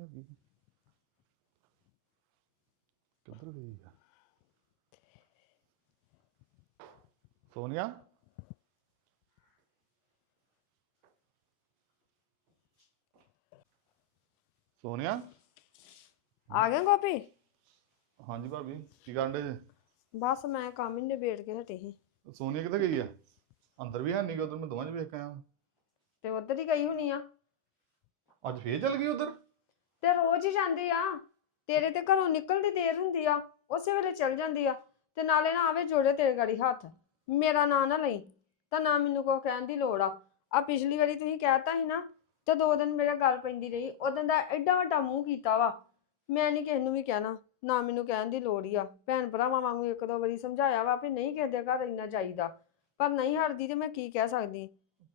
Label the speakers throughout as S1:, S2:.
S1: ਨਹੀਂ ਹੈਗੀ। ਕਿੱਧਰ ਗਈ ਆ? ਸੋਨੀਆ? ਸੋਨੀਆ?
S2: ਆ ਗਏ ਗੋਪੀ?
S1: ਹਾਂਜੀ ਭਾਬੀ ਕੀ ਕਰਨ ਦੇ
S2: ਬਸ ਮੈਂ ਕੰਮ ਹੀ ਨਿਬੇੜ ਕੇ ਹਟੀ ਸੀ।
S1: ਸੋਨੀਆ ਕਿੱਥੇ ਗਈ ਆ? ਅੰਦਰ ਵੀ ਹੈ ਨਹੀਂ ਉਧਰ ਮੈਂ ਦੋਵਾਂ ਚ ਵੇਖ ਕੇ ਆਇਆ।
S2: ਤੇ ਉੱਧਰ ਹੀ ਗਈ ਹੁਣੀ ਆ।
S1: ਅੱਜ ਫੇਰ ਚੱਲ ਗਈ ਉਧਰ?
S2: ਤੇ ਰੋਜ਼ ਹੀ ਜਾਂਦੀ ਆ। ਤੇਰੇ ਤੇ ਘਰੋਂ ਨਿਕਲਦੀ ਦੇਰ ਹੁੰਦੀ ਆ। ਉਸੇ ਵੇਲੇ ਚਲ ਜਾਂਦੀ ਆ। ਤੇ ਨਾਲੇ ਨਾ ਆਵੇ ਜੋੜੇ ਤੇਰੇ ਗਾੜੀ ਹੱਥ। ਮੇਰਾ ਨਾਂ ਨਾ ਲਈ। ਤਾਂ ਨਾ ਮੈਨੂੰ ਕੋ ਕਹਿਣ ਦੀ ਲੋੜ ਆ। ਆ ਪਿਛਲੀ ਵਾਰੀ ਤੁਸੀਂ ਕਹਿਤਾ ਸੀ ਨਾ ਤੇ ਦੋ ਦਿਨ ਮੇਰੇ ਗੱਲ ਪੈਂਦੀ ਰਹੀ। ਉਦੋਂ ਦਾ ਐਡਾ ਵੱਡਾ ਮੂੰਹ ਕੀਤਾ ਵਾ। ਮੈਂ ਨਹੀਂ ਕਿਸੇ ਨੂੰ ਵੀ ਕਹਿਣਾ। ਨਾ ਮੈਨੂੰ ਕਹਿਣ ਦੀ ਲੋੜ ਹੀ ਆ। ਭੈਣ ਭਰਾਵਾਂ ਵਾਂਗੂ ਇੱਕ ਦੋ ਵਾਰੀ ਸਮਝਾਇਆ ਵਾ ਵੀ ਨਹੀਂ ਕਿਸੇ ਦੇ ਘਰ ਇੰਨਾ ਜਾਈਦਾ। ਪਰ ਨਹੀਂ ਹਟਦੀ ਤੇ ਮੈਂ ਕੀ ਕਹਿ ਸਕਦੀ?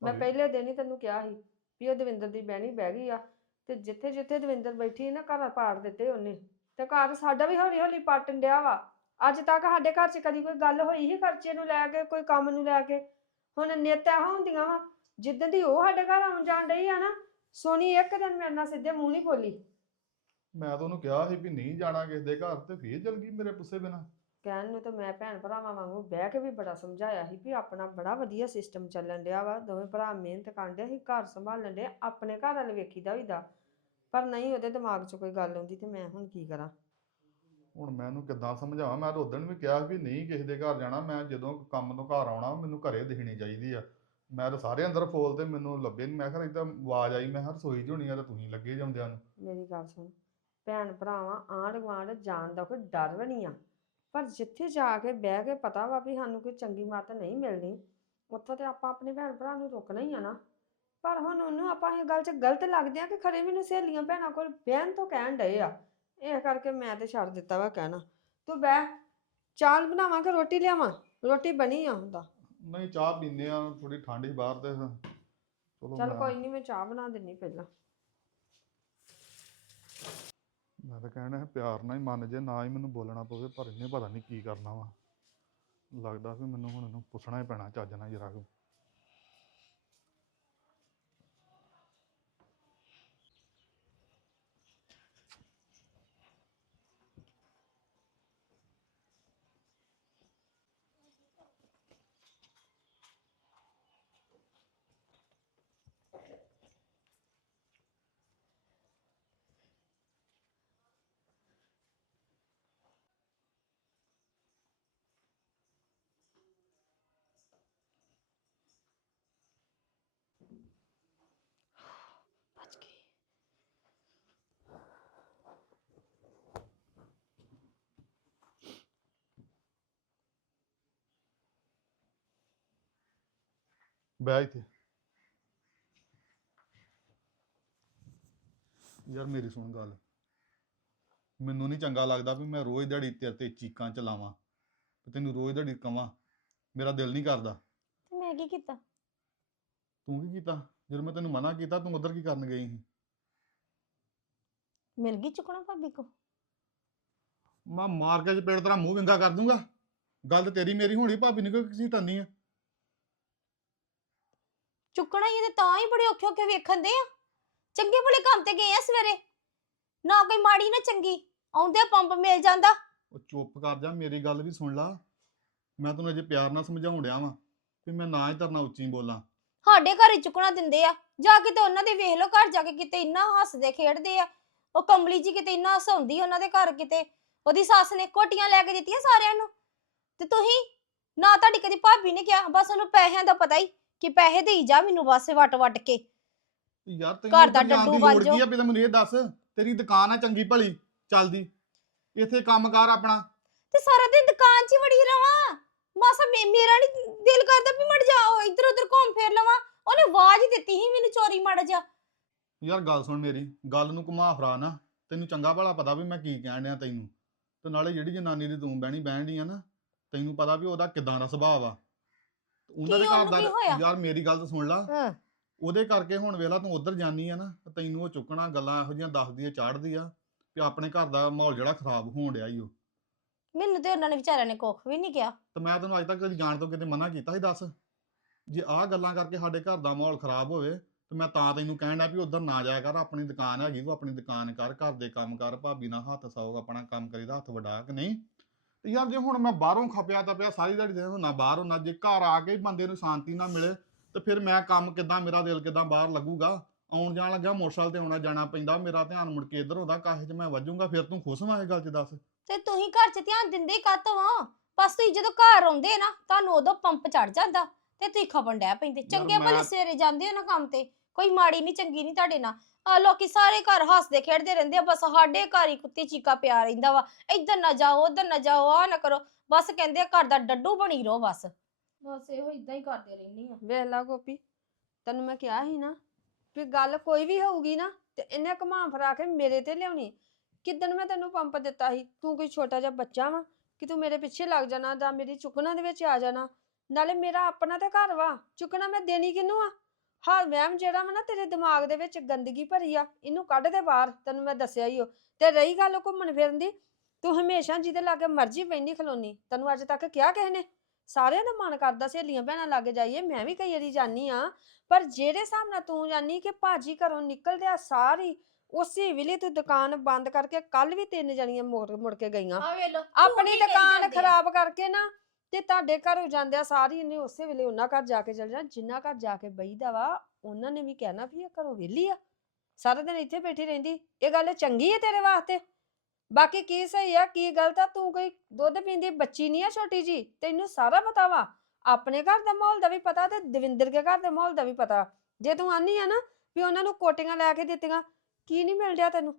S2: ਮੈਂ ਪਹਿਲੇ ਦਿਨ ਹੀ ਤੈਨੂੰ ਕਿਹਾ ਸੀ ਵੀ ਉਹ ਦਵਿੰਦਰ ਦੀ ਬਹਿਣੀ ਬਹਿ ਗਈ ਆ। ਤੇ ਜਿੱਥੇ ਜਿੱਥੇ ਦਵਿੰਦਰ ਬੈਠੀ ਨਾ ਘਰ ਪਾੜ ਦਿੱਤੇ ਉਹਨੇ। ਤੇ ਘਰ ਸਾਡਾ ਵੀ ਹੌਲੀ ਹੌਲੀ ਪੱਟਣ ਡਿਆ ਵਾ। ਅੱਜ ਤੱਕ ਸਾਡੇ ਘਰ 'ਚ ਕਦੀ ਕੋਈ ਗੱਲ ਹੋਈ ਹੀ ਖਰਚੇ ਨੂੰ ਲੈ ਕੇ, ਕੋਈ ਕੰਮ ਨੂੰ ਲੈ ਕੇ? ਹੁਣ ਨਿੱਤ ਇਹੋ ਹੁੰਦੀਆਂ ਵਾ। ਜਿੱਦਾਂ ਦੀ ਉਹ ਸਾਡੇ ਘਰ ਆਉਣ ਜਾਣ ਡਈ ਆ ਨਾ, ਸੋਨੀ ਇੱਕ ਦਿਨ ਮੇਰੇ ਨਾਲ ਸਿੱਧੇ ਮੂੰਹ ਨਹੀਂ ਖੋਲੀ।
S1: ਮੈਂ ਤਾਂ ਉਹਨੂੰ ਕਿਹਾ ਸੀ ਵੀ ਨਹੀਂ ਜਾਣਾ ਕਿਸੇ ਦੇ ਘਰ ਤੇ ਫੇਰ ਚੱਲ ਗਈ ਮੇਰੇ ਪੁੱਸੇ ਬਿਨਾ।
S2: ਕਹਿਣ ਨੂੰ ਤਾਂ ਮੈਂ ਭੈਣ ਭਰਾਵਾਂ ਵਾਂਗੂ ਬਹਿ ਕੇ ਵੀ ਬੜਾ ਸਮਝਾਇਆ ਸੀ ਵੀ ਆਪਣਾ ਬੜਾ ਵਧੀਆ ਸਿਸਟਮ ਚੱਲਣ ਡਿਆ ਵਾ ਦੋਵੇਂ ਭਰਾ ਮਿਹਨਤ ਡਿਆ ਸੀ ਘਰ ਸੰਭਾਲਣ ਡਿਆ ਆਪਣੇ ਘਰ ਵੱਲ ਵੇਖੀਦਾ ਵੀਦਾ ਪਰ ਨਹੀਂ ਉਹਦੇ ਦਿਮਾਗ 'ਚ ਕੋਈ ਗੱਲ ਆਉਂਦੀ ਤੇ ਮੈਂ ਹੁਣ ਕੀ ਕਰਾਂ?
S1: ਹੁਣ ਮੈਂ ਉਹਨੂੰ ਕਿੱਦਾਂ ਸਮਝਾਵਾਂ? ਮੈਂ ਤਾਂ ਉਦੋਂ ਵੀ ਕਿਹਾ ਵੀ ਨਹੀਂ ਕਿਸੇ ਦੇ ਘਰ ਜਾਣਾ ਮੈਂ ਜਦੋਂ ਕੰਮ ਤੋਂ ਘਰ ਆਉਣਾ ਮੈਨੂੰ ਘਰੇ ਦਿਖਣੀ ਚਾਹੀਦੀ ਆ। ਮੈਂ ਤਾਂ ਸਾਰੇ ਅੰਦਰ ਫੋਲ ਤੇ ਮੈਨੂੰ ਲੱਭੇ ਨਹੀਂ ਮੈਂ ਕਿਹਾ ਇਦਾਂ ਆਵਾਜ਼ ਆਈ ਮੈਂ ਕਿਹਾ ਰਸੋਈ 'ਚ ਹੋਣੀ ਆ ਤਾਂ ਤੁਸੀਂ ਲੱਗੇ ਜਾਂਦਿਆਂ ਨੂੰ।
S2: ਮੇਰੀ ਗੱਲ ਸੁਣ ਭੈਣ ਭਰਾਵਾਂ ਆਂਢ ਗੁਆਂਢ ਜਾਣ ਦਾ ਕੋਈ ਡਰ ਵੀ ਨਹੀਂ ਆ। ਪਰ ਜਿੱਥੇ ਜਾ ਕੇ ਬਹਿ ਕੇ ਪਤਾ ਵਾ ਵੀ ਸਾਨੂੰ ਕੋਈ ਚੰਗੀ ਮੱਤ ਨਹੀਂ ਮਿਲਣੀ ਉੱਥੋਂ ਤੇ ਆਪਾਂ ਆਪਣੇ ਭੈਣ ਭਰਾ ਨੂੰ ਰੋਕਣਾ ਹੀ ਆ ਨਾ। ਪਰ ਹੁਣ ਉਹਨੂੰ ਆਪਾਂ ਇਹ ਗੱਲ 'ਚ ਗਲਤ ਲੱਗਦੇ ਆ ਕਿ ਖਰੇ ਮੈਨੂੰ ਸਹੇਲੀਆਂ ਭੈਣਾਂ ਕੋਲ ਬਹਿਣ ਤੋਂ ਕਹਿਣ ਡਏ ਆ। ਇਹ ਕਰਕੇ ਮੈਂ ਤੇ ਛੱਡ ਦਿੱਤਾ ਵਾ ਕਹਿਣਾ। ਤੂੰ ਬਹਿ ਚਾਲ ਬਣਾਵਾਂ ਕਿ ਰੋਟੀ ਲਿਆਵਾਂ? ਰੋਟੀ ਬਣੀ ਆ ਹੁੰਦਾ
S1: ਨਹੀਂ ਚਾਹ ਪੀਂਦੇ ਆ ਥੋੜੀ ਠੰਡ ਹੀ ਬਾਹਰ ਤੇ। ਚਲੋ
S2: ਚੱਲ
S1: ਮੈਂ-
S2: ਕੋਈ ਨਹੀਂ ਮੈਂ ਚਾਹ ਬਣਾ ਦਿੰਨੀ ਪਹਿਲਾਂ।
S1: ਮੈਂ ਤਾਂ ਕਹਿਣਾ ਹੈ ਪਿਆਰ ਨਾਲ ਹੀ ਮੰਨ ਜੇ, ਨਾ ਹੀ ਮੈਨੂੰ ਬੋਲਣਾ ਪਵੇ, ਪਰ ਇਹਨੇ ਪਤਾ ਨਹੀਂ ਕੀ ਕਰਨਾ ਵਾ। ਲੱਗਦਾ ਵੀ ਮੈਨੂੰ ਹੁਣ ਇਹਨੂੰ ਪੁੱਛਣਾ ਹੀ ਪੈਣਾ, ਚੱਜ ਨਾਲ ਜਰਾ ਕੁ। ਬਹਿ ਇੱਥੇ। ਯਾਰ ਮੇਰੀ ਸੁਣ ਗੱਲ। ਮੈਨੂੰ ਨਹੀਂ ਚੰਗਾ ਲੱਗਦਾ ਵੀ ਮੈਂ ਰੋਜ਼ ਦਿਹਾੜੀ ਤੇਰੇ ਤੇ ਚੀਕਾਂ ਚਲਾਵਾਂ। ਤੇ ਤੈਨੂੰ ਰੋਜ਼ ਦਿਹਾੜੀ ਕਵਾਂ। ਮੇਰਾ ਦਿਲ ਨਹੀਂ ਕਰਦਾ।
S3: ਤੇ ਮੈਂ ਕੀ ਕੀਤਾ?
S1: ਤੂੰ ਕੀ ਕੀਤਾ? ਜਦੋਂ ਮੈਂ ਤੈਨੂੰ ਮਨਾ ਕੀਤਾ ਤੂੰ ਉਧਰ ਕੀ ਕਰਨ ਗਈ ਸੀ?
S3: ਮਿਲ ਗਈ ਚੁੱਕਣਾ ਭਾਬੀ ਕੋ?
S1: ਮੈਂ ਮਾਰ ਕੇ ਚਪੇੜ ਤੇਰਾ ਮੂੰਹ ਵਿੰਗਾ ਕਰ ਦੂੰਗਾ। ਗੱਲ ਤੇ ਤੇਰੀ ਮੇਰੀ ਹੋਣੀ ਭਾਬੀ ਨੇ ਕੋਈ ਕਿਸੇ ਟੰਨੀ ਆ?
S3: ਚੁੱਕਣਾ ਹੀ ਇਹਦੇ ਤਾਂ ਹੀ ਬੜੇ ਔਖੇ ਔਖੇ ਵੇਖਣ ਦੇ ਆ। ਚੰਗੇ ਭਲੇ ਕੰਮ ਤੇ ਗਏ ਆ ਸਵੇਰੇ। ਨਾ ਕੋਈ ਮਾੜੀ ਨਾ ਚੰਗੀ। ਆਉਂਦੇ ਪੰਪ ਮਿਲ ਜਾਂਦਾ।
S1: ਉਹ ਚੁੱਪ ਕਰ ਜਾ ਮੇਰੀ ਗੱਲ ਵੀ ਸੁਣ ਲਾ। ਮੈਂ ਤੈਨੂੰ ਅਜੇ ਪਿਆਰ ਨਾਲ ਸਮਝਾਉਣ ਡਿਆ ਵਾਂ ਵੀ ਮੈਂ ਨਾ ਹੀ ਤਰਨਾ ਉੱਚੀ ਬੋਲਾਂ।
S3: ਸਾਡੇ ਘਰ ਚੁੱਕਣਾ ਦਿੰਦੇ ਆ। ਜਾ ਕੇ ਤੇ ਉਹਨਾਂ ਦੇ ਵੇਖ ਲਓ ਘਰ ਜਾ ਕੇ ਕਿਤੇ ਇੰਨਾ ਹੱਸਦੇ ਖੇਡਦੇ ਆ। ਉਹ ਕੰਬਲੀ ਜੀ ਕਿਤੇ ਇੰਨਾ ਹਸਾਉਂਦੀ ਉਹਨਾਂ ਦੇ ਘਰ ਕਿਤੇ। ਉਹਦੀ ਸੱਸ ਨੇ ਕੋਟੀਆਂ ਲੈ ਕੇ ਦਿੱਤੀਆਂ ਸਾਰਿਆਂ ਨੂੰ। ਤੇ ਤੁਸੀਂ ਨਾ ਤੁਹਾਡੀ ਕਦੀ ਭਾਬੀ ਨੇ ਕਿਹਾ ਬਸ ਉਹਨੂੰ ਪੈਸਿਆਂ ਦਾ ਪਤਾ ਹੀ। ਕਿ ਪੈਸੇ ਦੇਈ ਜਾ ਮੈਨੂੰ ਬਸ ਵਟ ਵਟ ਕੇ।
S1: ਯਾਰ ਤੈਨੂੰ
S3: ਘਰ ਦਾ
S1: ਉੱਧਰ ਜਾਣ ਦੀ
S3: ਡੱਡੂ
S1: ਲੋੜ
S3: ਵਾਂਝੋ।
S1: ਕੀ ਆ ਪਹਿਲਾਂ ਮੈਨੂੰ ਇਹ ਦੱਸ ਤੇਰੀ ਦੁਕਾਨ ਆ ਚੰਗੀ ਭਲੀ ਚੱਲਦੀ ਇੱਥੇ ਕੰਮ ਕਰ ਆਪਣਾ।
S3: ਤੇ ਸਾਰਾ ਦਿਨ ਦੁਕਾਨ 'ਚ ਹੀ ਵੜੀ ਰਵਾਂ। ਮਾਸਾ ਮੇ- ਮੇਰਾ ਨਹੀਂ ਦਿਲ ਕਰਦਾ ਵੀ ਮੜ ਜਾਓ ਇੱਧਰ ਉੱਧਰ ਘੁੰਮ ਫਿਰ ਲਵਾਂ। ਉਹਨੇ ਆਵਾਜ਼ ਹੀ ਦਿੱਤੀ ਸੀ ਮੈਨੂੰ ਚੋਰੀ ਮੜ ਜਾ।
S1: ਯਾਰ ਗੱਲ ਸੁਣ ਮੇਰੀ ਗੱਲ ਨੂੰ ਘੁਮਾ ਫਰਾ ਨਾ। ਤੈਨੂੰ ਚੰਗਾ ਭਲਾ ਪਤਾ ਵੀ ਮੈਂ ਕੀ ਕਹਿਣ ਡਿਆ ਤੈਨੂੰ। ਤੇ ਨਾਲੇ ਜਿਹੜੀ ਜਨਾਨੀ ਦੀ ਤੂੰ ਬਹਿਣੀ ਬਹਿਣ ਡਈ ਆ ਨਾ ਤੈਨੂੰ ਪਤਾ ਵੀ ਉਹਦਾ ਕਿਦਾਂ ਦਾ ਸੁਭਾਅ ਵਾ। ਉਹਨਾਂ
S3: ਕੀ
S1: ਦੇ ਘਰ
S3: ਉਹਨੂੰ
S1: ਦਾ
S3: ਹੋਇਆ?
S1: ਯਾਰ ਮੇਰੀ ਗੱਲ ਤਾਂ ਸੁਣ ਲਾ।
S3: ਹਾਂ।
S1: ਉਹਦੇ ਕਰਕੇ ਹੁਣ ਵੇਲਾ ਤੂੰ ਉਧਰ ਜਾਨੀ ਆ ਨਾ ਤੇ ਤੈਨੂੰ ਉਹ ਚੁੱਕਣਾ ਗੱਲਾਂ ਇਹੋ ਜਿਹੀਆਂ ਦੱਸਦੀ ਆ ਚਾੜਦੀ ਆ ਕਿ ਆਪਣੇ ਘਰ ਦਾ ਮਾਹੌਲ ਜਿਹੜਾ ਖਰਾਬ ਹੋਣ ਡਿਆ ਈ ਉਹ
S3: ਮੈਨੂੰ ਤੇ ਉਹਨਾਂ ਨੇ ਵਿਚਾਰਿਆਂ ਨੇ ਕੁੱਖ ਵੀ ਨਹੀਂ ਕਿਹਾ।
S1: ਤੇ ਮੈਂ ਤੈਨੂੰ ਅੱਜ ਤੱਕ ਕਦੀ ਜਾਣ ਤੋਂ ਕਿਤੇ ਮਨਾ ਕੀਤਾ ਸੀ ਦੱਸ? ਜੇ ਆਹ ਗੱਲਾਂ ਕਰਕੇ ਸਾਡੇ ਘਰ ਦਾ ਮਾਹੌਲ ਖਰਾਬ ਹੋਵੇ ਤੇ ਮੈਂ ਤਾਂ ਤੈਨੂੰ ਕਹਿਣ ਡਿਆ ਵੀ ਉਧਰ ਨਾ ਜਾਇਆ ਕਰ ਆਪਣੀ ਦੁਕਾਨ ਹੈਗੀ ਤੂੰ ਆਪਣੀ ਦੁਕਾਨ ਕਰ ਘਰ ਦੇ ਕੰਮ ਕਰ ਭਾਬੀ ਨਾਲ ਹੱਥ ਸਾਉ ਆਪਣਾ ਕੰਮ ਕਰੀਦਾ ਹੱਥ ਵਡਾ ਕਿ ਨਹੀਂ? ਯਾਰ ਜੇ ਹੁਣ ਮੈਂ ਬਾਹਰੋਂ ਖਪਿਆ ਤਾਂ ਪਿਆ ਸਾਰੀ ਦਿਹਾੜੀ ਦੇ ਨਾ ਬਾਹਰ ਨਾ ਜੇ ਘਰ ਆ ਕੇ ਹੀ ਬੰਦੇ ਨੂੰ ਸ਼ਾਂਤੀ ਨਾ ਮਿਲੇ ਤੇ ਫਿਰ ਮੈਂ ਕੰਮ ਕਿੱਦਾਂ ਮੇਰਾ ਦਿਲ ਕਿੱਦਾਂ ਬਾਹਰ ਲੱਗੂਗਾ? ਆਉਣ ਜਾਣ ਲੱਗਾ ਮੋਟਰਸਾਈਕਲ ਤੇ ਆਉਣਾ ਜਾਣਾ ਪੈਂਦਾ ਮੇਰਾ ਧਿਆਨ ਮੁੜ ਕੇ ਇੱਧਰ ਹੁੰਦਾ ਕਾਹੇ 'ਚ ਮੈਂ ਵੱਜੂਗਾ? ਫਿਰ ਤੂੰ ਖੁਸ਼ ਵਾਂ ਇਹ ਗੱਲ 'ਚ ਦੱਸ?
S3: ਤੇ ਤੁਸੀਂ ਘਰ 'ਚ ਧਿਆਨ ਦਿੰਦੇ ਕਾਤੋਂ ਆ? ਬਸ ਤੁਸੀਂ ਜਦੋਂ ਘਰ ਆਉਂਦੇ ਨਾ ਤੁਹਾਨੂੰ ਉਦੋਂ ਪੰਪ ਚੜ ਜਾਂਦਾ ਤੇ ਤੁਸੀਂ ਖਪਣ ਡੈ ਪੈਂਦੇ। ਚੰਗੇ ਭਲੇ ਸਵੇਰੇ ਜਾਂਦੇ ਹੋ ਨਾ ਕੰਮ ਤੇ ਕੋਈ ਮਾੜੀ ਨਹੀਂ ਚੰਗੀ ਨਹੀਂ ਤੁਹਾਡੇ ਨਾਲ। ਆ ਲੋਕੀ ਸਾਰੇ ਘਰ ਹੱਸਦੇ ਖੇਡਦੇ ਰਹਿੰਦੇ ਆ ਬਸ ਸਾਡੇ ਘਰ ਹੀ ਕੁੱਤੀ ਚੀਕਾ ਪਿਆ ਰਹਿੰਦਾ ਵਾ। ਇੱਧਰ ਨਾ ਜਾਓ ਉੱਧਰ ਨਾ ਜਾਓ ਆ ਨਾ ਕਰੋ। ਬਸ ਕਹਿੰਦੇ ਆ ਘਰ ਦਾ ਡੱਡੂ ਬਣੀ ਰਹੋ ਬਸ। ਬਸ ਇਹੋ ਇਦਾਂ ਹੀ ਕਰਦੇ ਰਹਿੰਦੀ ਆ।
S2: ਵੇਖ ਲਾ ਗੋਪੀ ਤੈਨੂੰ ਮੈਂ ਕਿਹਾ ਸੀ ਨਾ ਵੀ ਗੱਲ ਕੋਈ ਵੀ ਹੋਊਗੀ ਨਾ ਤੇ ਇਹਨੇ ਘੁਮਾ ਫਰਾ ਕੇ ਮੇਰੇ ਤੇ ਲਿਆਉਣੀ। ਕਿਦਨ ਮੈਂ ਤੈਨੂੰ ਪੰਪ ਦਿੱਤਾ ਸੀ? ਤੂੰ ਕੋਈ ਛੋਟਾ ਜਿਹਾ ਬੱਚਾ ਵਾ ਕਿ ਤੂੰ ਮੇਰੇ ਪਿੱਛੇ ਲੱਗ ਜਾਣਾ ਜਾਂ ਮੇਰੀ ਚੁੱਕਣਾ ਦੇ ਵਿੱਚ ਆ ਜਾਣਾ? ਨਾਲੇ ਮੇਰਾ ਆਪਣਾ ਤੇ ਘਰ ਵਾ। ਚੁੱਕਣਾ ਮੈਂ ਦੇਣੀ ਕਿਹਨੂੰ ਆ? ਹਾਂ ਵਹਿਮ ਜਿਹੜਾ ਵਾ ਨਾ ਤੇਰੇ ਦਿਮਾਗ ਦੇ ਵਿੱਚ ਗੰਦਗੀ ਭਰੀ ਆ ਇਹਨੂੰ ਕੱਢ ਦੇ ਬਾਹਰ ਤੈਨੂੰ ਮੈਂ ਦੱਸਿਆ ਹੀ ਉਹ ਤੇ ਰਹੀ ਗੱਲ ਘੁੰਮਣ ਫਿਰਨ ਦੀ ਤੂੰ ਹਮੇਸ਼ਾ ਜਿਹਦੇ ਲਾਗੇ ਮਰਜ਼ੀ ਬੈਣੀ ਖਲੋਨੀ ਤੈਨੂੰ ਅੱਜ ਤੱਕ ਕਿਹਾ ਕਿਸੇ ਨੇ? ਸਾਰਿਆਂ ਦਾ ਮਨ ਕਰਦਾ ਸਹੇਲੀਆਂ ਭੈਣਾਂ ਲੱਗ ਜਾਈਏ ਮੈਂ ਵੀ ਕਈ ਵਾਰੀ ਜਾਨੀ ਆ ਪਰ ਜਿਹੜੇ ਹਿਸਾਬ ਨਾਲ ਤੂੰ ਜਾਨੀ ਕਿ ਭਾਜੀ ਘਰੋਂ ਨਿਕਲਦੇ ਆ ਸਾਰੀ ਉਸੇ ਵੇਲੇ ਤੂੰ ਦੁਕਾਨ ਬੰਦ ਕਰਕੇ ਕੱਲ ਵੀ ਤਿੰਨ ਜਣੀਆਂ ਮੁੜ ਮੁੜ ਕੇ ਗਈਆਂ।
S3: ਆ ਵੇ ਲੋ
S2: ਆਪਣੀ ਦੁਕਾਨ ਖਰਾਬ ਕਰਕੇ ਨਾ ਤੇ ਤੁਹਾਡੇ ਘਰੋਂ ਜਾਂਦੇ ਆ, ਸਾਰੀ ਇਹਨੇ ਉਸੇ ਵੇਲੇ ਉਹਨਾਂ ਘਰ ਜਾ ਕੇ ਚਲ ਜਾਣਾ, ਜਿੰਨਾ ਘਰ ਜਾ ਕੇ ਬਈਦਾ ਵਾ, ਉਹਨਾਂ ਨੇ ਵੀ ਕਹਿਣਾ ਵੀ ਇਹ ਘਰੋਂ ਵਿਹਲੀ ਆ, ਸਾਰਾ ਦਿਨ ਇੱਥੇ ਬੈਠੀ ਰਹਿੰਦੀ, ਇਹ ਗੱਲ ਚੰਗੀ ਹੈ ਤੇਰੇ ਵਾਸਤੇ? ਬਾਕੀ ਕੀ ਸਹੀ ਆ, ਕੀ ਗਲਤ ਆ? ਤੂੰ ਕੋਈ ਦੁੱਧ ਪੀਂਦੀ, ਬੱਚੀ ਨਹੀਂ ਆ ਛੋਟੀ ਜੀ ਤੈਨੂੰ ਸਾਰਾ ਪਤਾ ਵਾ। ਆਪਣੇ ਘਰ ਦਾ ਮਾਹੌਲ ਦਾ ਵੀ ਪਤਾ ਤੇ ਦਵਿੰਦਰ ਦੇ ਘਰ ਦੇ ਮਾਹੌਲ ਦਾ ਵੀ ਪਤਾ। ਜੇ ਤੂੰ ਆਨੀ ਆ ਨਾ ਵੀ ਉਹਨਾਂ ਨੂੰ ਕੋਟੀਆਂ ਲੈ ਕੇ ਦਿੱਤੀਆਂ, ਕੀ ਨਹੀਂ ਮਿਲ ਰਿਹਾ ਤੈਨੂੰ?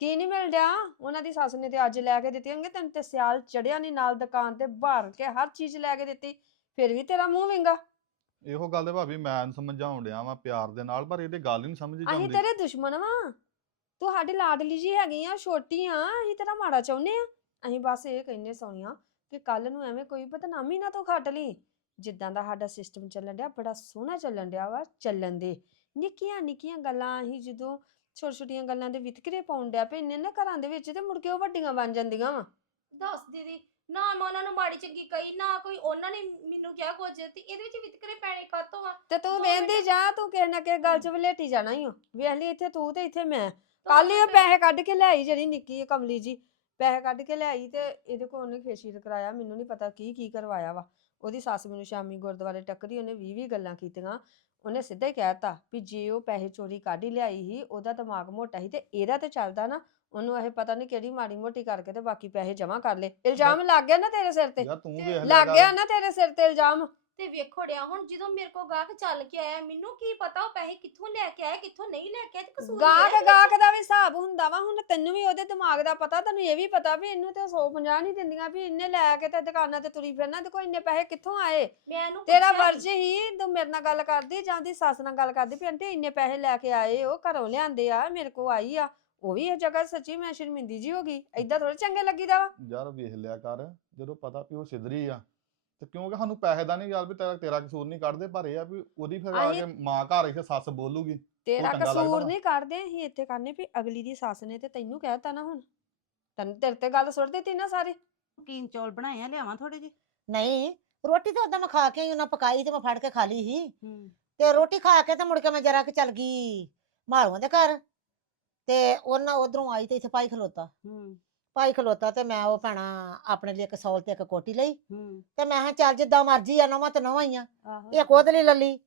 S2: ਕੀ ਨਹੀਂ ਮਿਲ ਰਿਹਾ? ਉਹਨਾਂ ਦੀ ਸੱਸ ਨੇ ਤੇ ਅੱਜ ਲੈ ਕੇ ਦਿੱਤੀਆਂ ਹੋਣਗੇ ਤੈਨੂੰ ਤੇ ਸਿਆਲ ਚੜਿਆ ਨਹੀਂ ਨਾਲ ਦੁਕਾਨ ਤੇ ਭਰ ਕੇ ਹਰ ਚੀਜ਼ ਲੈ ਕੇ ਦਿੱਤੀ ਫਿਰ ਵੀ ਤੇਰਾ ਮੂੰਹ ਵਿੰਗਾ।
S1: ਇਹੋ ਗੱਲ ਦੇ ਭਾਬੀ ਮੈਂ ਇਹਨੂੰ ਸਮਝਾਉਣ ਡਿਆ ਵਾਂ ਪਿਆਰ ਦੇ ਨਾਲ ਪਰ ਇਹਦੇ ਗੱਲ ਹੀ ਨਹੀਂ ਸਮਝ
S2: ਅਸੀਂ
S1: ਜਾਂਦੀ।
S2: ਤੇਰੇ ਦੁਸ਼ਮਣ ਵਾਂ। ਤੂੰ ਸਾਡੀ ਲਾਡਲੀ ਜੀ ਹੈਗੀ ਆ ਛੋਟੀ ਆ ਅਸੀਂ ਤੇਰਾ ਮਾੜਾ ਚਾਹੁੰਦੇ ਆ। ਅਸੀਂ ਬਸ ਇਹ ਕਹਿੰਦੇ ਸੋਨੀਆ ਕਿ ਕੱਲ ਨੂੰ ਐਵੇਂ ਕੋਈ ਬਦਨਾਮੀ ਨਾ ਤੂੰ ਖੱਟ ਲਈ। ਜਿੱਦਾਂ ਦਾ ਸਾਡਾ ਸਿਸਟਮ ਚੱਲਣ ਡਿਆ ਬੜਾ ਸੋਹਣਾ ਚੱਲਣ ਡਿਆ ਵਾ ਚੱਲਣ ਦੇ। ਨਿੱਕੀਆਂ ਨਿੱਕੀਆਂ ਗੱਲਾਂ ਅਸੀਂ ਜਦੋਂ ਛੋਟੀ ਛੋਟੀਆਂ ਗੱਲਾਂ ਦੇ ਵਿਤਕਰੇ ਪਾਉਣ ਡਿਆ ਪਏ ਨੇ ਨਾ ਘਰਾਂ ਦੇ ਵਿੱਚ ਤੇ ਮੁੜ ਕੇ ਉਹ ਵੱਡੀਆਂ ਬਣ ਜਾਂਦੀਆਂ ਵਾ।
S3: ਦੱਸ ਦੀਦੀ ਨਾ ਮੈਂ ਉਹਨਾਂ ਨੂੰ ਮਾੜੀ ਚੰਗੀ ਕਹੀ ਨਾ ਕੋਈ ਉਹਨਾਂ ਨੇ ਮੈਨੂੰ ਕਿਹਾ ਕੁਝ ਤੇ ਇਹਦੇ ਵਿੱਚ ਵਿਤਕਰੇ ਪੈਣੇ ਕਾਤੋਂ ਆ?
S2: ਤੇ ਤੂੰ ਵੇਂਦੀ ਜਾ ਤੂੰ ਕਿਸੇ ਨਾ ਕਿਸੇ ਗੱਲ 'ਚ ਵਲੇਟੀ ਜਾਣਾ ਹੀ ਓ। ਵੇਖ ਲਈ ਇੱਥੇ ਤੂੰ ਤੇ ਇੱਥੇ ਮੈਂ। ਕੱਲ ਹੀ ਉਹ ਪੈਸੇ ਕੱਢ ਕੇ ਲਿਆਈ ਜਿਹੜੀ ਨਿੱਕੀ ਹੈ ਕਮਲੀ ਜੀ ਪੈਸੇ ਕੱਢ ਕੇ ਲਿਆਈ ਤੇ ਇਹਦੇ ਕੋਲ ਉਹਨੇ ਫੇਸ਼ੀਅਲ ਕਰਾਇਆ ਮੈਨੂੰ ਨਹੀਂ ਪਤਾ ਕੀ ਕੀ ਕਰਵਾਇਆ ਵਾ। ਉਹਦੀ ਸੱਸ ਮੈਨੂੰ ਸ਼ਾਮੀ ਗੁਰਦੁਆਰੇ ਟੱਕਰੀ ਉਹਨੇ 20 20 ਗੱਲਾਂ ਕੀਤੀਆਂ। ਉਹਨੇ ਸਿੱਧਾ ਕਹਿਤਾ ਵੀ ਜੇ ਉਹ ਪੈਸੇ ਚੋਰੀ ਕੱਢ ਹੀ ਲਿਆਈ ਸੀ ਉਹਦਾ ਦਿਮਾਗ ਮੋਟਾ ਸੀ ਤੇ ਇਹਦਾ ਤੇ ਚੱਲਦਾ ਨਾ ਉਹਨੂੰ ਇਹ ਪਤਾ ਨਹੀਂ ਕਿਹੜੀ ਮਾੜੀ ਮੋਟੀ ਕਰਕੇ ਤੇ ਬਾਕੀ ਪੈਸੇ ਜਮ੍ਹਾਂ ਕਰ ਲਏ। ਇਲਜ਼ਾਮ ਲੱਗ ਗਿਆ ਨਾ ਤੇਰੇ ਸਿਰ ਤੇ?
S1: ਯਾਰ ਤੂੰ
S3: ਤੇ
S1: ਵੇਖ ਲਿਆ
S2: ਲੱਗ। ਗਿਆ ਨਾ ਤੇਰੇ ਸਿਰ ਤੇ ਇਲਜ਼ਾਮ?
S3: ਤੇ ਵੇਖੋ ਡਿਆ ਹੁਣ ਜਦੋਂ ਮੇਰੇ ਕੋ ਗਾਹਕ ਚੱਲ ਕੇ ਆਇਆ ਮੈਨੂੰ ਕੀ ਪਤਾ ਉਹ ਪੈਸੇ ਕਿੱਥੋਂ ਲੈ ਕੇ ਆਇਆ ਕਿੱਥੋਂ ਨਹੀਂ ਲੈ ਕੇ ਆਇਆ ਤੇ ਕਸੂਰ ਮੇਰਾ
S2: ਗਾਹਕ। ਗਾਹਕ ਦਾ ਵੀ ਹਿਸਾਬ ਹੁੰਦਾ ਵਾ ਹੁਣ ਤੈਨੂੰ ਵੀ ਉਹਦੇ ਦਿਮਾਗ ਦਾ ਪਤਾ ਤੈਨੂੰ ਇਹ ਵੀ ਪਤਾ ਵੀ ਇਹਨੂੰ ਤੇ 150 ਨਹੀਂ ਦਿੰਦੀਆਂ ਵੀ ਇਹਨੇ ਲੈ ਕੇ ਤੇ ਦੁਕਾਨਾਂ ਤੇ ਤੁਰੀ ਫਿਰਨਾ ਤੇ ਕੋਈ ਇੰਨੇ ਪੈਸੇ ਕਿੱਥੋਂ ਆਏ?
S3: ਮੈਂ ਇਹਨੂੰ
S2: ਤੇਰਾ
S3: ਪੁੱਛਿਆ
S2: ਫਰਜ਼ ਹੀ ਤੂੰ ਮੇਰੇ ਨਾਲ ਗੱਲ ਕਰਦੀ ਜਾਂ ਦੀ ਸੱਸ ਨਾਲ ਗੱਲ ਕਰਦੀ ਵੀ ਆਂਟੀ ਇੰਨੇ ਪੈਸੇ ਲੈ ਕੇ ਆਏ ਉਹ ਘਰੋਂ ਲਿਆਂਦੇ ਆ ਮੇਰੇ ਕੋ ਆਈ ਆ ਉਹ ਵੀ ਇਹ ਜਗ੍ਹਾ ਸੱਚੀ ਮੈਂ ਸ਼ਰਮਿੰਦੀ ਜੀ ਹੋ ਗਈ ਏਦਾਂ ਥੋੜਾ ਚੰਗੇ ਲੱਗੀਦਾ ਵਾ।
S1: ਯਾਰ ਵੇਖ ਲਿਆ ਕਰ ਜਦੋਂ ਪਤਾ ਵੀ ਉਹ ਸਿਧਰੀ ਆ ਤੇ ਕਿਉਂਕਿ ਸਾਨੂੰ ਪੈਸੇ ਦਾ ਨਹੀਂ ਯਾਰ ਵੀ ਤੇਰਾ ਤੇਰਾ ਕਸੂਰ ਨਹੀਂ ਕੱਢਦੇ ਪਰ ਇਹ ਆ ਵੀ ਉਹਦੀ ਫਿਰ ਆ ਕੇ ਮਾਂ ਘਰ ਇੱਥੇ ਸੱਸ ਬੋਲੂਗੀ
S2: ਤੇਰਾ
S1: ਚੰਗਾ
S2: ਕਸੂਰ। ਨਹੀਂ ਕੱਢਦੇ ਅਸੀਂ ਇੱਥੇ ਕਰਨੇ ਵੀ ਅਗਲੀ ਦੀ ਸੱਸ ਨੇ ਤੇ ਤੈਨੂੰ ਕਹਿਤਾ ਨਾ ਹੁਣ। ਤੈਨੂੰ ਤੇਰੇ ਤੇ ਗੱਲ ਸੁੱਟ ਦਿੱਤੀ ਨਾ ਸਾਰੀ।
S4: ਨਮਕੀਨ ਚੌਲ ਬਣਾਏ ਆ ਲਿਆਵਾਂ ਥੋੜੇ ਜਿਹੇ?
S5: ਨਹੀਂ ਰੋਟੀ ਤਾਂ ਉਦੋਂ ਮੈਂ ਖਾ ਕੇ ਆਈ ਉਹਨਾਂ ਪਕਾਈ ਤੇ ਮੈਂ ਫੜ ਕੇ ਖਾ ਲਈ ਸੀ।
S4: ਹੂੰ।
S5: ਤੇ ਰੋਟੀ ਖਾ ਕੇ ਤੇ ਮੁੜ ਕੇ ਮੈਂ ਜਰਾ ਕਿ ਚੱਲ ਗਈ ਮਾਲੂਆਂ ਦੇ ਘਰ। ਤੇ ਉਹਨਾਂ ਉਧਰੋਂ ਆਈ ਤੇ ਇੱਥੇ ਪਾਈ ਖਲੋਤਾ।
S4: ਹੂੰ।
S5: ਪਾਈ ਖਲੋਤਾ ਤੇ ਮੈਂ ਉਹ ਭੈਣਾ ਆਪਣੇ ਲਈ ਇੱਕ ਸੌਲ ਤੇ ਇੱਕ ਕੋਟੀ ਲਈ।
S4: ਹੂੰ।
S5: ਤੇ ਮੈਂ ਕਿਹਾ ਚੱਲ ਜਿੱਦਾਂ ਮਰਜ਼ੀ ਆ ਨਵਾਂ ਤੇ ਨਵਾਂ ਹੀ ਆ।
S4: ਆਹੋ।
S5: ਇੱਕ ਉਹਦੇ ਲਈ ਲੱਲੀ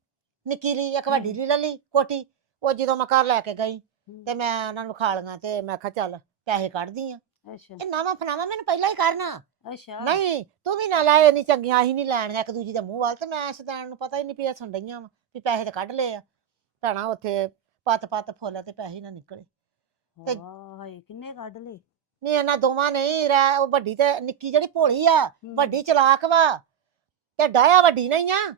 S5: ਨਿੱਕੀ ਲਈ ਇੱਕ ਵੱਡੀ ਲਈ ਲੱਲੀ ਕੋਟੀ। ਉਹ ਜਦੋਂ ਮੈਂ ਘਰ ਲੈ ਕੇ ਗਈ
S4: ਹੂੰ,
S5: ਤੇ ਮੈਂ ਉਹਨਾਂ ਨੂੰ ਖਾ ਲਈਆਂ ਤੇ ਮੈਂ ਕਿਹਾ ਚੱਲ ਪੈਸੇ ਕੱਢਦੀ ਆ।
S4: ਅੱਛਾ।
S5: ਇਹ ਨਵਾਂ ਫਨਾਵਾ ਮੈਨੂੰ ਪਹਿਲਾਂ ਹੀ ਕਰਨਾ।
S4: ਅੱਛਾ।
S5: ਨਹੀਂ ਤੂੰ ਵੀ ਨਾ ਲਾਏ ਨਹੀਂ ਚੰਗੀਆਂ ਅਸੀਂ ਨਹੀਂ ਲੈਣੀਆਂ ਇੱਕ ਦੂਜੀ ਦੇ ਮੂੰਹ ਵੱਲ। ਤੇ ਮੈਂ ਸਤਾਨ ਨੂੰ ਪਤਾ ਹੀ ਨਹੀਂ ਪਿਆ ਸੁਣਡਈਆਂ ਵਾ ਵੀ ਪੈਸੇ ਤਾਂ ਕੱਢ ਲਏ ਆ। ਭੈਣਾ ਉੱਥੇ ਪੱਤ ਪੱਤ ਫੁੱਲ ਤੇ ਪੈਸੇ ਨਾ ਨਿਕਲੇ। ਤੇ-
S4: ਹਾਂ, ਹਾਏ ਕਿੰਨੇ ਕੱਢ ਲਏ?
S5: ਨਹੀਂ ਇਹਨਾਂ ਦੋਵਾਂ ਨਹੀਂ ਰਹਿ ਉਹ ਵੱਡੀ ਤੇ ਨਿੱਕੀ ਜਿਹੜੀ ਭੋਲੀ ਆ ਵੱਡੀ ਚਲਾਕ ਵਾ ਤੇ ਡਾਇਆ ਵੱਡੀ ਨਹੀਂ ਆ।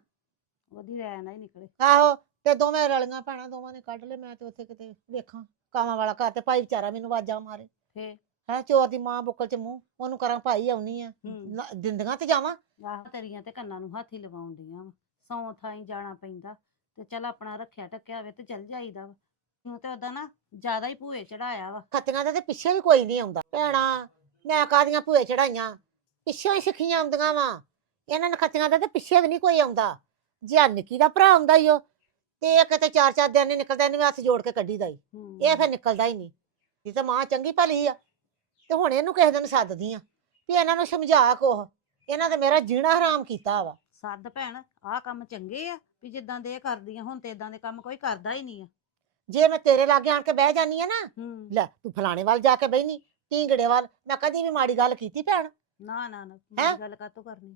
S4: ਉਹਦੀ ਰਹਿ ਨਾ ਹੀ ਨਿਕਲੇ।
S5: ਆਹੋ ਤੇ ਦੋਵੇਂ ਰਲੀਆਂ ਭੈਣਾਂ ਦੋਵਾਂ ਨੇ ਕੱਢ ਲਏ ਮੈਂ ਤੇ ਉੱਥੇ ਕਿਤੇ ਵੇਖਾਂ ਕਾਵਾਂ ਵਾਲਾ ਘਰ ਤੇ ਭਾਈ ਵਿਚਾਰਾ ਮੈਨੂੰ ਆਵਾਜ਼ਾਂ ਮਾਰੇ।
S4: ਫੇ
S5: ਹੈ ਚੋਰ ਦੀ ਮਾਂ ਬੁੱਕਲ ਚ ਮੂੰਹ ਉਹਨੂੰ ਕਰਾਂ ਭਾਈ ਆਉਣੀ ਆ।
S4: ਹੂੰ।
S5: ਨਾ- ਦਿੰਦੀਆਂ ਤੇ ਜਾਵਾਂ।
S4: ਆਹ ਤੇਰੀਆਂ ਤੇ ਕੰਨਾਂ ਨੂੰ ਹੱਥ ਹੀ ਲਵਾਉਣ ਡੀਆਂ ਵਾ। ਸੌ ਥਾਈ ਜਾਣਾ ਪੈਂਦਾ ਤੇ ਚੱਲ ਆਪਣਾ ਰੱਖਿਆ ਟੱਕਿਆ ਹੋਵੇ ਤੇ ਚੱਲ ਜਾਈਦਾ ਵਾ। ਤੂੰ ਤੇ ਉਹਦਾ ਨਾ ਜ਼ਿਆਦਾ ਹੀ ਭੂਏ ਚੜਾਇਆ ਵਾ।
S5: ਖੱਤੀਆਂ ਦੇ ਤੇ ਪਿੱਛੇ ਵੀ ਕੋਈ ਨਹੀਂ ਆਉਂਦਾ। ਭੈਣਾ ਮੈਂ ਕਾਦੀਆਂ ਭੂਏ ਚੜਾਈਆਂ ਪਿੱਛੋਂ ਹੀ ਸਿੱਖੀਆਂ ਆਉਂਦੀਆਂ ਵਾ। ਇਹਨਾਂ ਨੇ ਖੱਤੀਆਂ ਦੇ ਤੇ ਪਿੱਛੇ ਵੀ ਨਹੀਂ ਕੋਈ ਆਉਂਦਾ। ਜੇ ਨਿੱਕੀ ਦਾ ਭਰਾ ਆਉਂਦਾ ਈ ਉਹ ਤੇ ਕਿਤੇ ਚਾਰ ਚਾਰ ਦਿਨ ਨਹੀਂ ਨਿਕਲਦਾ ਇਹਨੂੰ ਹੱਥ ਜੋੜ ਕੇ ਕੱਢੀ ਦਾ ਈ ਇਹ ਫਿਰ ਨਿਕਲਦਾ ਹੀ ਨਹੀਂ। ਇਹ ਤਾਂ ਮਾਂ ਚੰਗੀ ਭਲੀ ਆ। ਤੇ ਹੁਣ ਇਹਨੂੰ ਕਿਸੇ ਦਿਨ ਸੱਦਦੀ ਆ ਵੀ ਇਹਨਾਂ ਨੂੰ ਸਮਝਾ ਕੋਹ। ਇਹਨਾਂ ਤੇ ਮੇਰਾ ਜੀਣਾ ਹਰਾਮ ਕੀਤਾ ਵਾ।
S4: ਸੱਦ ਭੈਣ ਆਹ ਕੰਮ ਚੰਗੇ ਆ ਵੀ ਜਿੱਦਾਂ ਦੇ ਇਹ ਕਰਦੀਆਂ ਹੁਣ ਤੇ ਇਦਾਂ ਦੇ ਕੰਮ ਕੋਈ ਕਰਦਾ ਹੀ ਨਹੀਂ ਆ।
S5: ਜੇ ਮੈਂ ਤੇਰੇ ਲਾਗੇ ਆਣ ਕੇ ਬਹਿ ਜਾਨੀ ਆ ਨਾ
S4: ਹੂੰ।
S5: ਲੈ ਤੂੰ ਫਲਾਣੇ ਵੱਲ ਜਾ ਕੇ ਬਹਿਨੀ ਢੀਂਗੜੇ ਵੱਲ ਮੈਂ ਕਦੀ ਵੀ ਮਾੜੀ ਗੱਲ ਕੀਤੀ ਭੈਣ?
S4: ਨਾ ਨਾ ਨਾ
S5: ਹੈਂ?
S4: ਮੇਰੀ ਗੱਲ ਕਾਤੋਂ ਕਰਨੀ?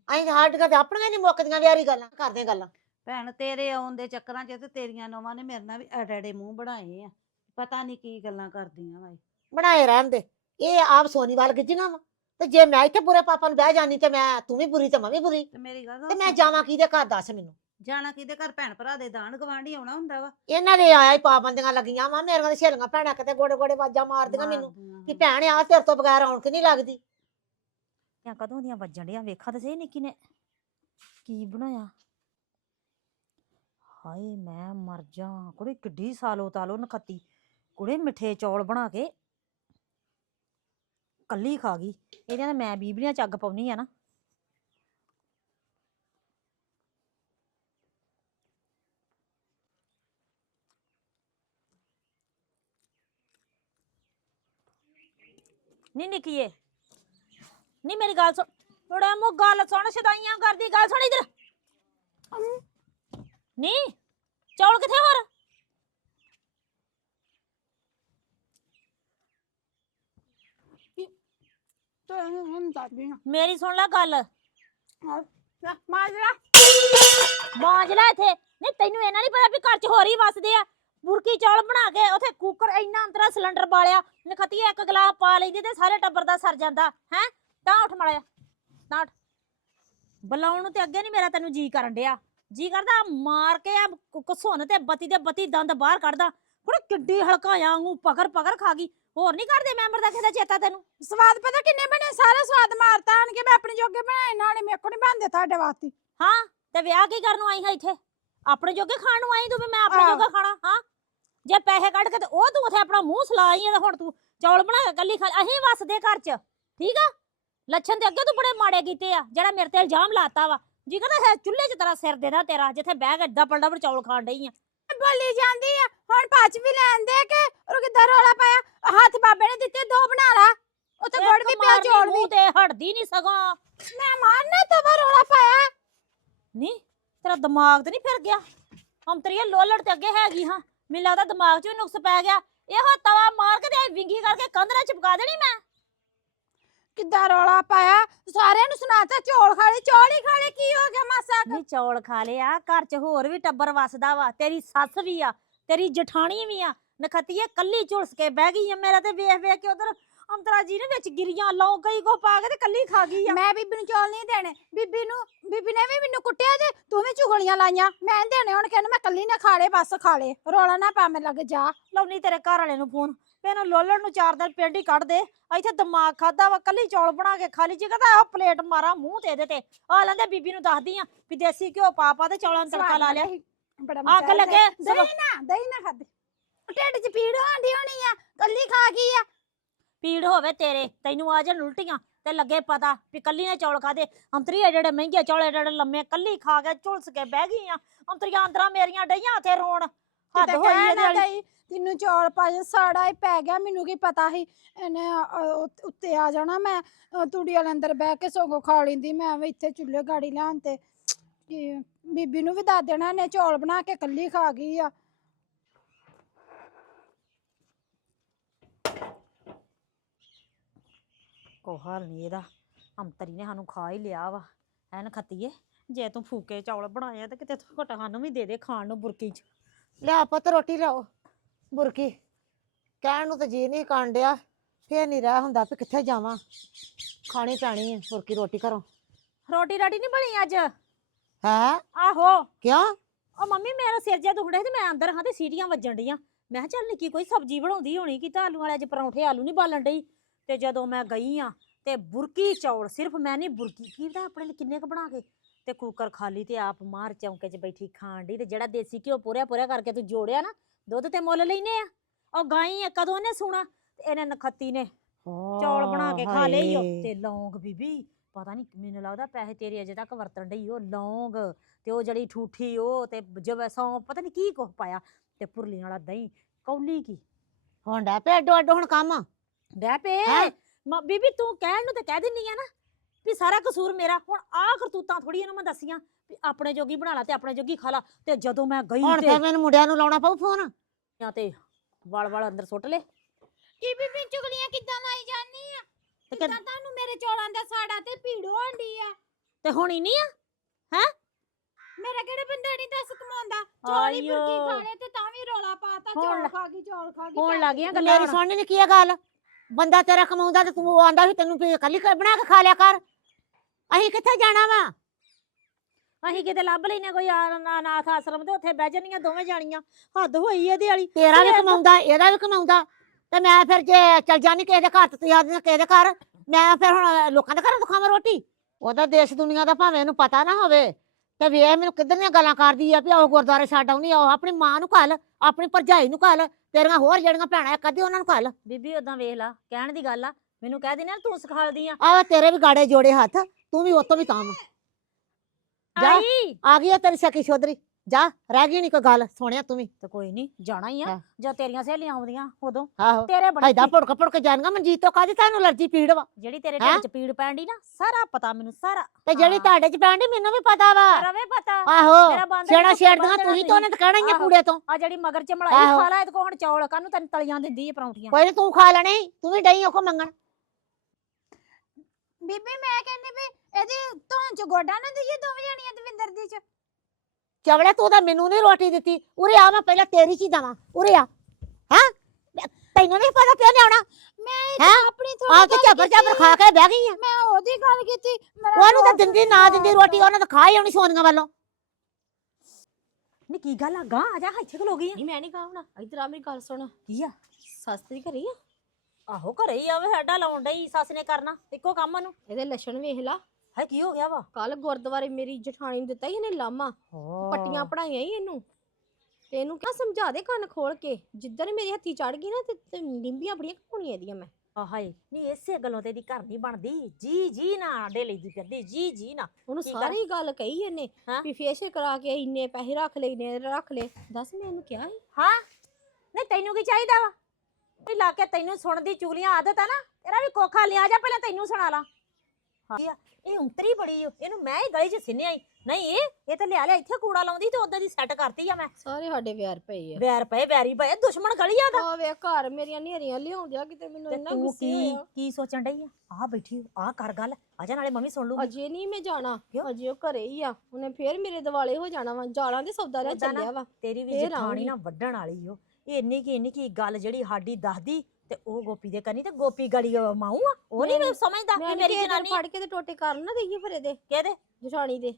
S5: ਆਪਣੀਆਂ ਨਹੀਂ ਮੁੱਕਦੀਆਂ ਵਿਆਰੀ ਗੱਲਾਂ ਕਰਦੇ ਗੱਲਾਂ।
S4: ਭੈਣ ਤੇਰੇ ਆਉਣ ਦੇ ਚੱਕਰਾਂ 'ਚ ਤੇ ਤੇਰੀਆਂ ਨੋਵਾਂ ਨੇ ਮੇਰੇ ਨਾਲ ਵੀ ਐਡੇ ਮੂੰਹ ਬਣਾਏ ਆ। ਪਤਾ ਨਹੀਂ ਕੀ ਗੱਲਾਂ ਕਰਦੀਆਂ ਵਾ ਇਹ।
S5: ਬਣਾਏ ਰਹਿਣ ਦੇ। ਇਹ ਆਪ ਸੋਨੀ ਵੱਲ ਗਿੱਜੀਆਂ ਵਾ। ਤੇ ਜੇ ਮੈਂ ਇੱਥੇ ਬੁਰੇ ਪਾਪਾ ਨੂੰ ਬਹਿ ਜਾਨੀ ਤੇ ਮੈਂ ਤੂੰ ਵੀ ਬੁਰੀ ਤੇ ਮੈਂ ਵੀ ਬੁਰੀ।
S4: ਤੇ ਮੇਰੀ ਗੱਲ
S5: ਤੇ ਮੈਂ
S4: ਦੱਸ,
S5: ਜਾਵਾਂ ਕਿਹਦੇ ਘਰ ਦੱਸ ਮੈਨੂੰ?
S4: ਜਾਣਾ ਕਿਹਦੇ ਘਰ ਭੈਣ ਭਰਾ ਦੇ ਦਾਨ ਗਵਾਂਢੀ ਆਉਣਾ ਹੁੰਦਾ ਵਾ?
S5: ਇਹਨਾਂ ਦੇ ਆਇਆ ਹੀ ਪਾਬੰਦੀਆਂ ਲੱਗੀਆਂ ਵਾ ਮੇਰੀਆਂ ਤੇ ਸਹੇਲੀਆਂ ਭੈਣਾਂ ਕਿਤੇ ਗੋੜੇ ਗੋੜੇ ਵਾਜਾਂ ਮਾਰਦੀਆਂ ਮੈਨੂੰ
S4: ਮਾਰਦੀਆਂ,
S5: ਕਿ ਭੈਣ ਆ ਤੇਰੇ ਤੋਂ ਬਗੈਰ ਆਉਣ ਕਿ ਨਹੀਂ ਲੱਗਦੀ।
S6: ਜਾਂ ਕਦੋਂ ਦੀਆਂ ਵੱਜਣ ਡੀਆਂ ਵੇਖਾਂ ਤੇ ਸਹੀ ਨਿੱਕੀ ਨੇ ਕੀ ਬਣਾਇਆ? ਹਾਏ ਮੈਂ ਮਰ ਜਾ ਕੁੜੇ ਕਿੱਡੀ ਸਾਲੋ ਤਾਲੋ ਨਖੱਤੀ ਕੁੜੇ ਮਿੱਠੇ ਚੌਲ ਬਣਾ ਕੇ ਕੱਲੀ ਖਾ ਗਈ ਇਹਦੇ ਨਾਲ ਮੈਂ ਬੀਬਲੀਆਂ ਚੱਗ ਪਾਉਣੀ ਆ ਨਾ। ਨੀ ਨਿੱਕੀਏ। ਨੀ ਮੇਰੀ ਗੱਲ ਸੁਣ। ਥੋੜਾ ਮੋ ਗੱਲ ਸੁਣ ਸ਼ਦਾਈਆਂ ਕਰਦੀ ਗੱਲ ਸੁਣ ਇਧਰ। ਨੀ ਚੌਲ ਕਿੱਥੇ ਹੋਰ? ਮੇਰੀ ਸੁਣ ਲੈ ਗੱਲ।
S7: ਮਾਜਰਾ।
S6: ਬਾਜ ਲੈ ਇੱਥੇ। ਨਹੀਂ ਤੈਨੂੰ ਇਹਨਾਂ ਨਹੀਂ ਪਤਾ ਵੀ ਘਰ 'ਚ ਹੋਰ ਹੀ ਵਸਦੇ ਆ। ਬੁਰਕੀ ਚੌਲ ਬਣਾ ਕੇ ਉਥੇ ਕੁੱਕਰ ਇੰਨਾ ਅੰਤਰਾ ਸਿਲੰਡਰ ਬਾਲਿਆ ਨਖਤੀ ਇੱਕ ਗਲਾਸ ਪਾ ਲੈਂਦੀ ਤੇ ਸਾਰੇ ਟੱਬਰ ਦਾ ਸਰ ਜਾਂਦਾ ਹੈ? ਤਾਂ ਉੱਠ ਮੜਿਆ ਤਾਂ ਉੱਠ। ਬੁਲਾਉਣ ਨੂੰ ਤੇ ਅੱਗੇ ਨਹੀਂ ਮੇਰਾ ਤੈਨੂੰ ਜੀ ਕਰਨ ਡਿਆ। ਜੀ ਕਰਦਾ ਮਾਰ ਕੇ ਆ ਘਸੁੰਨ ਤੇ ਬੱਤੀ ਦੇ ਬੱਤੀ ਦੰਦ ਬਾਹਰ ਕੱਢਦਾ। ਕੁੜੇ ਕਿੱਡੀ ਹਲਕਾ ਆਂਗੂ ਪਕੜ ਪਕੜ ਖਾ ਗਈ। ਹੋਰ ਨਹੀਂ ਕਰਦੇ ਮੈਂਬਰ ਦਾ ਕਿਹਦਾ ਚੇਤਾ ਤੈਨੂੰ?
S7: ਸਵਾਦ ਪਤਾ ਕਿੰਨੇ ਬਣੇ? ਸਾਰੇ ਸਵਾਦ ਮਾਰਤਾ ਆਣ ਕੇ ਮੈਂ ਆਪਣੇ ਜੋਗੇ ਬਣਾਏ ਨਾਲੇ ਮੇਰੇ ਕੋ ਨਹੀਂ ਬਣਦੇ ਤੁਹਾਡੇ ਵਾਸਤੇ।
S6: ਹਾਂ ਤੇ ਵਿਆਹ ਕੀ ਕਰਨ ਨੂੰ ਆਈ ਹੈ ਇੱਥੇ? ਆਪਣੇ ਜੋਗੇ ਖਾਣ ਨੂੰ ਆਈ ਤੂੰ ਵੀ ਮੈਂ ਆਪਣੇ
S7: ਆਹੋ।
S6: ਜੋਗਾ ਖਾਣਾ ਹਾਂ? ਜੇ ਪੈਸੇ ਕੱਢ ਕੇ ਤੇ ਉਹ ਤੂੰ ਉਥੇ ਆਪਣਾ ਮੂੰਹ ਸਲਾਈ ਆ ਤੇ ਹੁਣ ਤੂੰ ਚੌਲ ਬਣਾ ਕੇ ਕੱਲੀ ਖਾ ਅਸੀਂ ਵਸਦੇ ਘਰ 'ਚ ਠੀਕ ਆ? ਲੱਛਣ ਤੇ ਅੱਗੇ ਤੂੰ ਬੜੇ ਮਾੜੇ ਕੀਤੇ ਆ ਜਿਹੜਾ ਮੇਰੇ ਤੇ ਇਲਜ਼ਾਮ ਲਾਤਾ ਵਾ। ਜੀ ਕਹਿੰਦਾ ਚੁੱਲ੍ਹੇ 'ਚ ਤੇਰਾ ਸਿਰ ਦੇਦਾ ਤੇਰਾ ਜਿੱਥੇ ਬਹਿ ਕੇ ਡਬਲ ਡਬਲ ਚੌਲ ਖਾਣ ਡਈ ਆ।
S7: ਬੋਲੀ ਜਾਂਦੀ ਆ ਹੁਣ ਪੱਚ ਵੀ ਲੈਣ ਦੇ ਕੇ ਉਹ ਕਿੱਦਾਂ ਰੋਲਾ ਪਾਇਆ ਹੱਥ ਬਾਬੇ ਨੇ ਦਿੱਤੇ ਦੋ ਬਣਾ ਲਾ। ਉੱਤੇ ਗੁੜ ਵੀ ਪਿਆ ਚੌਲ ਵੀ।
S6: ਤੇ ਹਟਦੀ ਨਹੀਂ ਸਗੋਂ।
S7: ਮੈਂ ਮਾਰਨਾ ਤਵਾ ਰੋਲਾ ਪਾਇਆ।
S6: ਨਹੀਂ ਤੇਰਾ ਦਿਮਾਗ ਤੇ ਨਹੀਂ ਫਿਰ ਗਿਆ? ਹਮਤਰੀਏ ਲੋਲੜ ਤੇ ਅੱਗੇ ਹੈਗੀ ਹਾਂ। ਮੈਨੂੰ ਲੱਗਦਾ ਦਿਮਾਗ 'ਚ ਵੀ ਨੁਕਸ ਪੈ ਗਿਆ। ਇਹੋ ਤਵਾ ਮਾਰ ਕੇ ਤੇ ਵਿੰਗੀ ਕਰਕੇ ਕੰਧ ਨਾਲ ਚਿਪਕਾ ਦੇਣੀ ਮੈਂ।
S7: ਕਿੱਦਾਂ ਰੋਲਾ ਪਾਇਆ? ਸਾਰਿਆਂ ਨੂੰ ਸੁਣਾਤਾ ਚੌਲ ਖਾ ਲਏ ਚੌਲ ਹੀ ਖਾ ਲਏ ਕੀ ਹੋ ਗਿਆ ਮਾਸਾ ਕੁ?
S6: ਨਹੀਂ ਚੌਲ ਖਾ ਲਿਆ ਘਰ 'ਚ ਹੋਰ ਵੀ ਟੱਬਰ ਵਸਦਾ ਵਾ। ਤੇਰੀ ਸੱਸ ਵੀ ਆ ਤੇਰੀ ਜਠਾਣੀ ਵੀ ਆ। ਨਖਤੀਏ ਕੱਲੀ ਝੁਲਸ ਕੇ ਬਹਿ ਗਈ ਆ। ਮੇਰਾ ਤੇ ਵੇਖ ਵੇਖ ਕੇ ਉਧਰ ਅੰਤਰਾ ਜੀ ਨੇ ਵਿੱਚ ਗਿਰੀਆਂ ਲਾਉ ਕਈ ਕੋ ਪਾ ਕੇ ਤੇ ਕੱਲੀ ਖਾ ਗਈ ਆ।
S7: ਮੈਂ ਬੀਬੀ ਨੂੰ ਚੌਲ ਨਹੀਂ ਦੇਣੇ। ਬੀਬੀ ਨੂੰ ਬੀਬੀ ਨੇ ਵੀ ਮੈਨੂੰ ਕੁੱਟਿਆ ਤੇ ਤੂੰ ਵੀ ਚੁਗਲੀਆਂ ਲਾਈਆਂ। ਮੈਂ ਨੀ ਦੇਣੇ ਹੁਣ ਕਹਿੰਦਾ ਮੈਂ ਕੱਲੀ ਨਾ ਖਾ ਲੇ ਬਸ ਖਾ ਲੇ। ਰੋਲਾ ਨਾ ਪਾ ਮੈਂ ਲੱਗ ਜਾ।
S6: ਲਾਉਣੀ ਤੇਰੇ ਘਰ ਵਾਲੇ ਨੂੰ ਫੋਨ। ਪਹਿਲਾਂ ਲੋਲਣ ਨੂੰ ਚਾਰ ਦਿਨ ਪਿੰਡ ਹੀ ਕੱਢ ਦੇ। ਇੱਥੇ ਦਿਮਾਗ ਖਾਦਾ ਵਾ ਕੱਲੀ ਚੌਲ ਬਣਾ ਕੇ ਖਾ ਲਈ ਜੀ ਕਹਿੰਦਾ ਆਹ ਪਲੇਟ ਮਾਰਾਂ ਮੂੰਹ ਤੇ ਇਹਦੇ ਤੇ। ਆ ਲੈਂਦੇ ਬੀਬੀ ਨੂੰ ਦੱਸਦੀ ਆ ਵੀ ਦੇਸੀ ਘਿਓ ਪਾ ਪਾ ਤੇ ਚੌਲਾਂ ਨੂੰ ਤੜਕਾ ਲਾ ਲਿਆ।
S7: ਬੜਾ
S6: ਅੱਗ ਲੱਗੇ।
S7: ਦਹੀਂ
S6: ਸਗੋਂ-
S7: ਨਾ ਦਹੀਂ ਨਾ ਖਾਦੇ ਢਿੱਡ 'ਚ ਪੀੜ ਹੋਣੀ ਹੋਣੀ ਆ ਕੱਲੀ ਖਾ ਗਈ ਆ।
S6: ਪੀੜ ਹੋਵੇ ਤੇਰੇ ਤੈਨੂੰ ਆ ਜਾਣ ਉਲਟੀਆਂ ਤੇ ਲੱਗੇ ਪਤਾ ਵੀ ਕੱਲੀ ਨੇ ਚੌਲ ਖਾਦੇ ਅੰਤਰੀ ਆ ਜਿਹੜੇ ਮਹਿੰਗੇ ਚੌਲ ਏਡੇ ਏਡੇ ਲੰਮੇ ਕੱਲੀ ਖਾ ਕੇ ਝੁਲਸ ਕੇ ਬਹਿ ਗਈ ਆ ਅੰਤਰੀਆਂ ਅੰਦਰਾਂ ਮੇਰੀਆਂ ਡਈਆਂ ਤੇ ਰੋਣ ਹੱਦ ਹੋਈ ਇਹਦੇ ਵਾਲੀ।
S7: ਤੈਨੂੰ ਚੌਲ ਪਾ ਸਾੜਾ ਹੀ ਪੈ ਗਿਆ ਮੈਨੂੰ ਕੀ ਪਤਾ ਸੀ ਇਹਨੇ ਅ, ਉੱਤੇ ਆ ਜਾਣਾ ਮੈਂ ਅ, ਤੂੜੀ ਵਾਲੇ ਅੰਦਰ ਬਹਿ ਕੇ ਸਗੋਂ ਖਾ ਲੈਂਦੀ ਮੈਂ ਐਵੇਂ ਇੱਥੇ ਚੁੱਲ੍ਹੇ ਗਾੜੀ ਲੈਣ ਤੇ ਕੀ ਬੀਬੀ ਨੂੰ ਵੀ ਦੱਸ ਦੇਣਾ ਇਹਨੇ ਚੌਲ ਬਣਾ ਕੇ ਕੱਲੀ ਖਾ ਗਈ ਆ।
S6: ਕੋ ਹਾਲ ਨਹੀਂ ਇਹਦਾ। ਅੰਤਰੀ ਨੇ ਸਾਨੂੰ ਖਾ ਹੀ ਲਿਆ ਵਾ। ਐਨ ਖੱਤੀਏ ਜੇ ਤੂੰ ਫੂਕੇ ਚੌਲ ਬਣਾਏ ਆ ਤੇ ਕਿਤੇ ਤੂੰ ਘਟਾ ਸਾਨੂੰ ਵੀ ਦੇ ਦੇ ਖਾਣ ਨੂੰ ਬੁਰਕੀ ਚ।
S5: ਲਿਆ ਪੁੱਤ ਰੋਟੀ ਲਿਆਓ ਬੁਰਕੀ। ਕਹਿਣ ਨੂੰ ਤਾਂ ਜੀ ਨਹੀਂ ਕਰਨ ਡਿਆ ਫੇਰ ਨਹੀਂ ਰਹਿ ਹੁੰਦਾ ਵੀ ਕਿੱਥੇ ਜਾਵਾਂ। ਖਾਣੀ ਪੈਣੀ ਹੈ ਬੁਰਕੀ ਰੋਟੀ ਘਰੋਂ।
S6: ਰੋਟੀ ਰਾਟੀ ਨਹੀਂ ਬਣੀ ਅੱਜ?
S5: ਹੈ?
S6: ਆਹੋ।
S5: ਕਿਉਂ?
S6: ਉਹ ਮੰਮੀ ਮੇਰਾ ਸਿਰ ਜਿਹਾ ਦੁਖੜਾ ਸੀ ਤੇ ਮੈਂ ਅੰਦਰ ਹਾਂ ਤੇ ਸੀਟੀਆਂ ਵੱਜਣ ਡੀਆਂ ਮੈਂ ਕਿਹਾ ਚੱਲ ਨਿੱਕੀ ਕੋਈ ਸਬਜ਼ੀ ਬਣਾਉਂਦੀ ਹੋਣੀ ਕਿ ਤਾਂ ਆਲੂ ਵਾਲੇ ਅੱਜ ਪਰੌਂਠੇ ਆਲੂ ਨਹੀਂ ਬਾਲਣ ਡਈ। ਤੇ ਜਦੋਂ ਮੈਂ ਗਈ ਆ ਤੇ ਬੁਰਕੀ ਚੌਲ ਸਿਰਫ ਮੈਂ ਨਹੀਂ ਬੁਰਕੀ ਕੀ ਆਪਣੇ ਲਈ ਕਿੰਨੇ ਕ ਬਣਾ ਕੇ? ਤੇ ਕੁੱਕਰ ਖਾਲੀ ਤੇ ਆਪ ਮਾਰ ਚੌਂਕੇ 'ਚ ਬੈਠੀ ਖਾਣ ਡਈ ਤੇ ਜਿਹੜਾ ਦੇਸੀ ਘਿਓ ਪੂਰਿਆ ਪੂਰਿਆ ਕਰਕੇ ਤੂੰ ਜੋੜਿਆ ਨਾ ਦੁੱਧ ਤੇ ਮੁੱਲ ਲੈਨੇ ਆ? ਉਹ ਗਾਈ ਆ ਕਦੋਂ ਇਹਨੇ ਸੁਣਾ? ਤੇ ਇਹਨੇ ਨਖੱਤੀ ਨੇ ਚੌਲ ਬਣਾ ਕੇ ਖਾ ਲਏ ਈ ਓ।
S5: ਹਾਏ।
S6: ਤੇ ਲੌਂਗ ਬੀਬੀ ਪਤਾ ਨਹੀਂ ਮੈਨੂੰ ਲੱਗਦਾ ਪੈਸੇ ਤੇਰੇ ਅਜੇ ਤੱਕ ਵਰਤਣ ਡਈ ਉਹ ਲੌਂਗ ਤੇ ਉਹ ਜਿਹੜੀ ਠੂਠੀ ਉਹ ਤੇ ਜਵੇ ਸੌਂ ਪਤਾ ਨਹੀਂ ਕੀ ਕੁਛ ਪਾਇਆ ਤੇ ਪੁਰਲੀਆਂ ਵਾਲਾ ਦਹੀਂ ਕੌਲੀ ਕੀ?
S5: ਹੁਣ ਡੈ ਪੇ ਅੱਡੋ ਅੱਡੋ ਹੁਣ ਕੰਮ?
S6: ਡੈ ਪੇ
S5: ਹੈਂ?
S6: ਮ- ਬੀਬੀ ਤੂੰ ਕਹਿਣ ਨੂੰ ਤੇ ਕਹਿ ਦਿੰਨੀ ਆ ਨਾ ਵੀ ਸਾਰਾ ਕਸੂਰ ਮੇਰਾ। ਹੁਣ ਆਹ ਕਰਤੂਤਾਂ ਥੋੜੀ ਇਹਨੂੰ ਮੈਂ ਦੱਸੀਆਂ ਵੀ ਆਪਣੇ ਜੋਗੀ ਬਣਾ ਲਾ ਤੇ ਆਪਣੇ ਜੋਗੀ ਖਾ ਲਾ ਤੇ ਜਦੋਂ ਮੈਂ ਗਈ
S5: ਹੁਣ
S6: ਤੇ
S5: ਫੇਰ ਮੈਨੂੰ ਮੁੰਡਿਆਂ ਨੂੰ ਲਾਉਣਾ ਪਊ ਫੋਨ?
S6: ਜਾਂ ਤੇ ਵਲ ਵਲ ਅੰਦਰ ਸੁੱਟ ਲੈ।
S7: ਕੀ ਬੀਬੀ ਚੁਗਲੀਆਂ ਕਿੱਦਾਂ ਲਾਈ ਜਾਂਦੀ ਆ?
S5: ਤੇ
S7: ਕਿੱਦਾਂ ਤੁਹਾਨੂੰ ਮੇਰੇ ਚੌਲਾਂ ਦਾ ਸਾੜਾ ਤੇ ਭੀੜ ਹੋਣਦੀ ਆ?
S6: ਤੇ ਹੁਣ ਹੀ ਨਹੀਂ ਆ
S7: ਮੇਰਾ ਕਿਹੜਾ ਬੰਦਾ ਨਹੀਂ ਦੱਸ ਕਮਾਉਂਦਾ? ਚੌਲ ਹੀ ਬੁਰਕੀ। ਖਾਣੇ ਤੇ ਤਾਂ ਵੀ ਰੋਲਾ ਪਾਤਾ
S6: ਹੁਣ
S7: ਚੌਲ
S6: ਲ-
S7: ਖਾ ਗਈ ਚੌਲ ਖਾ ਗਈ
S6: ਹੋਣ
S5: ਤੇ
S6: ਗੱਲਾਂ
S5: ਮੇਰੀ ਸੁਣਨੀ ਨੀ ਕੀ ਆ ਗੱਲ? ਬੰਦਾ ਤੇਰਾ ਕਮਾਉਂਦਾ ਤੇ ਤੂੰ ਆਂਦਾ ਵੀ ਤੈਨੂੰ ਵੀ ਕੱਲੀ ਬਣਾ ਕੇ ਖਾ ਲਿਆ ਕਰ। ਅਸੀਂ ਕਿੱਥੇ ਜਾਣਾ ਵਾ?
S6: ਅਸੀਂ ਕਿਤੇ ਲੱਭ ਲੈਨੇ ਕੋਈ ਆ- ਅਨਾਥ ਆਸ਼ਰਮ ਤੇ ਉੱਥੇ ਬਹਿ ਜਾਣੀਆਂ ਦੋਵੇਂ ਜਾਣੀਆਂ। ਹੱਦ ਹੋਈ ਇਹਦੇ ਵਾਲੀ।
S5: ਤੇਰਾ ਵੀ ਕਮਾਉਂਦਾ ਇਹਦਾ ਵੀ ਕਮਾਉਂਦਾ। ਤੇ ਮੈਂ ਫਿਰ ਜੇ ਚਲ ਜਾਣੀ ਕਿਸੇ ਦੇ ਘਰ ਤੇ ਤੂੰ ਆਦੀ ਕਿਸੇ ਦੇ ਘਰ ਮੈਂ ਫਿਰ ਹੁਣ ਲੋਕਾਂ ਦੇ ਘਰਾਂ ਖਾਵਾਂ ਰੋਟੀ। ਉਹਦਾ ਦੇਸ਼ ਦੁਨੀਆ ਦਾ ਭਾਵੇਂ ਇਹਨੂੰ ਪਤਾ ਨਾ ਹੋਵੇ। ਤੇ ਵੇ ਮੈਨੂੰ ਕਿੱਧਰ ਦੀਆਂ ਗੱਲਾਂ ਕਰਦੀ ਆ ਵੀ ਆਓ ਗੁਰਦੁਆਰੇ ਛੱਡ ਆਉਣੀ ਆਓ ਆਪਣੀ ਮਾਂ ਨੂੰ ਘੱਲ ਆਪਣੀ ਭਰਜਾਈ ਨੂੰ ਘੱਲ। ਤੇਰੀਆਂ ਹੋਰ ਜਿਹੜੀਆਂ ਭੈਣਾਂ ਇੱਕ ਅੱਧੀ ਉਹਨਾਂ ਨੂੰ ਘੱਲ
S6: ਬੀਬੀ ਉਦਾਂ ਵੇਖ ਲਾ ਕਹਿਣ ਦੀ ਗੱਲ ਆ ਮੈਨੂੰ ਕਹਿ ਦਿੰਦੇ ਤੂੰ ਸਿਖਾਲਦੀ ਆ
S5: ਆ ਤੇਰੇ ਵੀ ਗਾੜੇ ਜੋੜੇ ਹੱਥ ਤੂੰ ਵੀ ਉਤੋਂ ਵੀ ਤਾਂ ਵਾਂ। ਜਾ।
S6: ਆਈ
S5: ਆ ਗਈ ਆ ਤੇਰੀ ਸਕੀ ਸ਼ੋਦਰੀ ਜਾ ਰਹਿ ਗਈ ਨਹੀਂ ਕੋਈ ਗੱਲ ਸੋਹਣਿਆ ਤੂੰ ਵੀ।
S6: ਤੇ ਕੋਈ ਨਹੀਂ ਜਾਣਾ ਹੀ ਆ
S5: ਹਾਂ।
S6: ਜਾਂ ਤੇਰੀਆਂ ਸਹੇਲੀਆਂ ਆਉਂਦੀਆਂ ਉਦੋਂ।
S5: ਆਹੋ।
S6: ਤੇਰੇ ਬੜੀ
S5: ਐਦਾਂ ਭੁੜਕ ਭੁੜਕ ਜਾਣਗਾ ਮਨਜੀਤ ਤੋਂ ਕਾਹਦੀ ਤੁਹਾਨੂੰ ਅਲਰਜੀ ਪੀੜ ਵਾ?
S6: ਜਿਹੜੀ ਤੇਰੇ
S5: ਹੈਂ?
S6: ਢਿੱਡ ਚ ਪੀੜ ਪੈਣ ਦੀ ਨਾ ਸਾਰਾ ਪਤਾ ਮੈਨੂੰ ਸਾਰਾ।
S5: ਤੇ ਜਿਹੜੀ
S6: ਹਾਂ।
S5: ਤੁਹਾਡੇ ਚ ਪੈਣ ਡਈ ਮੈਨੂੰ ਵੀ ਪਤਾ ਵਾ।
S6: ਰਵੇ ਪਤਾ।
S5: ਆਹੋ।
S6: ਮੇਰਾ ਬੰਦ
S5: ਛੇੜਾ ਛੇੜਦੀਆਂ ਤੁਸੀਂ ਤਾਂ ਉਹਨੇ ਤਾਂ ਕਹਿਣਾ ਹੀ ਆ
S6: ਆਹੋ।
S5: ਕੂੜੇ ਤੋਂ।
S6: ਆ ਜਿਹੜੀ ਮਗਰ ਚ ਮਲਾਈ
S5: ਆਹੋ।
S6: ਖਾ ਲੈ ਤੇ ਕੋਹਣ ਚੌਲ ਕਾਨੂੰ ਤੈਨੂੰ ਤਲੀਆਂ ਦਿੰਦੀ ਏ ਪਰੌਂਠੀਆਂ।
S5: ਕੋਈ ਨੀ ਤੂੰ ਖਾ ਲੈਣੇ ਤੂੰ ਵੀ ਡਈ ਉਹ ਮੰਗਣ।
S7: ਬੀਬੀ ਮੈਂ ਕਹਿੰਦੀ ਵੀ ਇਹਦੀ ਧੌਣ ਚ ਗੋਡਾ ਨਾ ਦਈਏ ਦੋਵੇਂ ਜਣੀਆਂ ਦਵਿੰਦਰ ਦੀ ਚ।
S5: ਚਵਲੇ ਤੂੰ ਤਾਂ ਮੈਨੂੰ ਨਹੀਂ ਰੋਟੀ ਦਿੱਤੀ। ਉਰੇ ਆ ਮੈਂ ਪਹਿਲਾਂ ਤੇਰੀ ਚ ਦਵਾਂ। ਉਰੇ ਆ। ਹਾਂ? ਤੈਨੂੰ ਨਹੀਂ ਪਤਾ ਪਿਆ ਨੇ ਆਉਣਾ
S7: ਮੈਂ
S5: ਹੈਂ?
S7: ਆਪਣੀ
S5: ਆ
S7: ਥੋੜੀ
S5: ਕੇ ਝਬਰ ਝਬਰ ਖਾ ਕੇ ਬਹਿ ਗਈ ਆ।
S7: ਮੈਂ ਉਹਦੀ ਗੱਲ ਕੀਤੀ। ਮੇਰਾ
S5: ਉਹਨੂੰ ਤਾਂ ਦਿੰਦੀ ਨਾ ਦਿੰਦੀ ਰੋਟੀ ਉਹਨੇ ਤਾਂ ਖਾ ਹੀ ਆਉਣੀ ਸੋਨੀਆਂ ਵੱਲੋਂ।
S6: ਨੀ ਕੀ ਗੱਲ ਆ? ਗਾਂ ਆ ਜਾ ਇੱਥੇ ਖਲੋ ਗਈ ਆ।
S3: ਨਹੀਂ ਮੈਂ ਨਹੀਂ ਕਹਾਉਣਾ ਇਧਰ ਆ ਮੇਰੀ ਗੱਲ ਸੁਣ।
S6: ਕੀ ਆ?
S3: ਸੱਸ ਤੇਰੀ ਘਰੇ ਆ?
S6: ਆਹੋ ਘਰੇ ਹੀ ਆਵੇ ਸਾਡਾ ਲਾਉਣ ਡਈ ਸੱਸ ਨੇ ਕਰਨਾ। ਇੱਕੋ ਕੰਮ ਨੂੰ
S3: ਇਹਦੇ ਲੱਛਣ ਵੇਖ ਲਾ।
S6: ਹੈ ਕੀ ਹੋ ਗਿਆ ਵਾ?
S3: ਕੱਲ ਗੁਰਦੁਆਰੇ ਮੇਰੀ ਜਠਾਣੀ ਨੂੰ ਦਿੱਤਾ ਹੀ ਇਹਨੇ ਲਾਮਾ। ਪੱਟੀਆਂ ਪੜਾਈਆਂ ਹੀ ਇਹਨੂੰ। ਤੇ ਇਹਨੂੰ ਕਿਹਾ ਸਮਝਾ ਦੇ ਕੰਨ ਖੋਲ ਕੇ। ਜਿੱਦਣ ਮੇਰੇ ਹੱਥੀ ਚੜ ਗਈ ਨਾ ਤੇ ਤੇ ਨਿੰਬੀਆਂ ਬੜੀਆਂ ਘੋਣੀਆਂ ਇਹਦੀਆਂ ਮੈਂ।
S6: ਆ ਹਾਏ ਨਹੀਂ ਇਸੇ ਗੱਲੋਂ ਤੇ ਦੀ ਘਰ ਨਹੀਂ ਬਣਦੀ। ਜੀ ਜੀ ਨਾ ਡੇਲੀ ਦੀ ਫਿਰਦੀ। ਜੀ ਜੀ ਨਾ।
S3: ਉਹਨੂੰ
S6: ਕੀ ਕਰ-
S3: ਸਾਰੀ ਗੱਲ ਕਹੀ ਇਹਨੇ
S6: ਹਾਂ?
S3: ਵੀ ਫੇਸ਼ੀਅਲ ਕਰਾ ਕੇ ਇੰਨੇ ਪੈਸੇ ਰੱਖ ਲੈ ਇੰਨੇ ਰੱਖ ਲੈ ਦੱਸ ਮੈਂ ਇਹਨੂੰ ਕਿਹਾ ਸੀ।
S6: ਹਾਂ? ਨਹੀਂ ਤੈਨੂੰ ਕੀ ਚਾਹੀਦਾ ਵਾ? ਵੀ ਲਾ ਕੇ ਤੈਨੂੰ ਸੁਣਨ ਦੀ ਚੁਗਲੀਆਂ ਆਦਤ ਆ ਨਾ। ਤੇਰਾ ਵੀ ਕੋਖਾ ਲਿਆ ਜਾ ਪਹਿਲਾਂ ਤੈਨੂੰ ਸੁਣਾ ਲਾ। ਹਾਂ ਇਹ ਉਂਤਰੀ ਬੜੀ ਓ, ਇਹਨੂੰ ਮੈਂ ਹੀ ਗਲੀ 'ਚ ਸਿੰਨਿਆ ਹੀ ਨਹੀਂ ਇਹ ਇਹ ਤਾਂ ਲਿਆ ਲਿਆ ਇੱਥੇ ਕੂੜਾ ਲਾਉਂਦੀ ਤੇ ਉਦਾਂ ਦੀ ਸੈੱਟ ਕਰਤੀ ਆ ਮੈਂ।
S3: ਸਾਰੇ ਸਾਡੇ ਵਿਆਰ ਪਏ ਆ।
S6: ਵੈਰ ਪਏ ਵੈਰੀ ਪਏ ਦੁਸ਼ਮਣ ਗਲੀ ਆ ਦਾ
S3: ਆ ਵੇ ਘਰ ਮੇਰੀਆਂ ਨੇਰੀਆਂ ਲਿਆਉਂਦਿਆ ਕਿਤੇ ਮੈਨੂੰ
S6: ਤੇ
S3: ਇੰਨਾ
S6: ਤੂੰ
S3: ਗੁੱਸੇ
S6: ਕੀ
S3: ਹੋਇਆ।
S6: ਕੀ ਸੋਚਣ ਡਈ ਆ? ਆ ਬੈਠੀ ਆ ਕਰ ਗੱਲ। ਆ ਜਾ ਨਾਲੇ ਮੰਮੀ ਸੁਣ ਲੂਗੀ
S3: ਅਜੇ ਨਹੀਂ ਮੈਂ ਜਾਣਾ
S6: ਕਿਉਂ?
S3: ਅਜੇ ਉਹ ਘਰੇ ਹੀ ਆ। ਉਹਨੇ ਫੇਰ ਮੇਰੇ ਦਿਵਾਲੇ ਹੋ ਜਾਣਾ ਵਾ ਜਾਲਾਂ ਦੇ ਸੌਦਾ ਰਿਆ
S6: ਓਦਾਂ ਨਾ-
S3: ਚੱਲਿਆ ਵਾ।
S6: ਤੇਰੀ ਵੀ
S3: ਫੇਰ
S6: ਜਠਾਣੀ
S3: ਆਊਂਗੀ।
S6: ਨਾ ਵੱਢਣ ਵਾਲੀ ਓ। ਇਹ ਇੰਨੀ ਕੀ ਇੰਨੀ ਕੀ ਗੱਲ ਜਿਹੜੀ ਸਾਡੀ ਦੱਸਦੀ ਤੇ ਉਹ ਗੋਪੀ ਦੇ ਕਰਨੀ ਤੇ ਗੋਪੀ ਗਲੀ ਮਾਊ ਆ ਉਹ ਨਹੀਂ ਸਮਝਦਾ
S3: ਨੀ
S6: ਮੇਰੀ ਜਨਾਨੀ
S3: ਫੜ ਕੇ ਤੇ ਟੋਟੇ ਕਰ ਨਾ ਦਈਏ ਫਿਰ ਇਹਦੇ।
S6: ਕਿਹਦੇ?
S3: ਜਠਾਣੀ ਦੇ।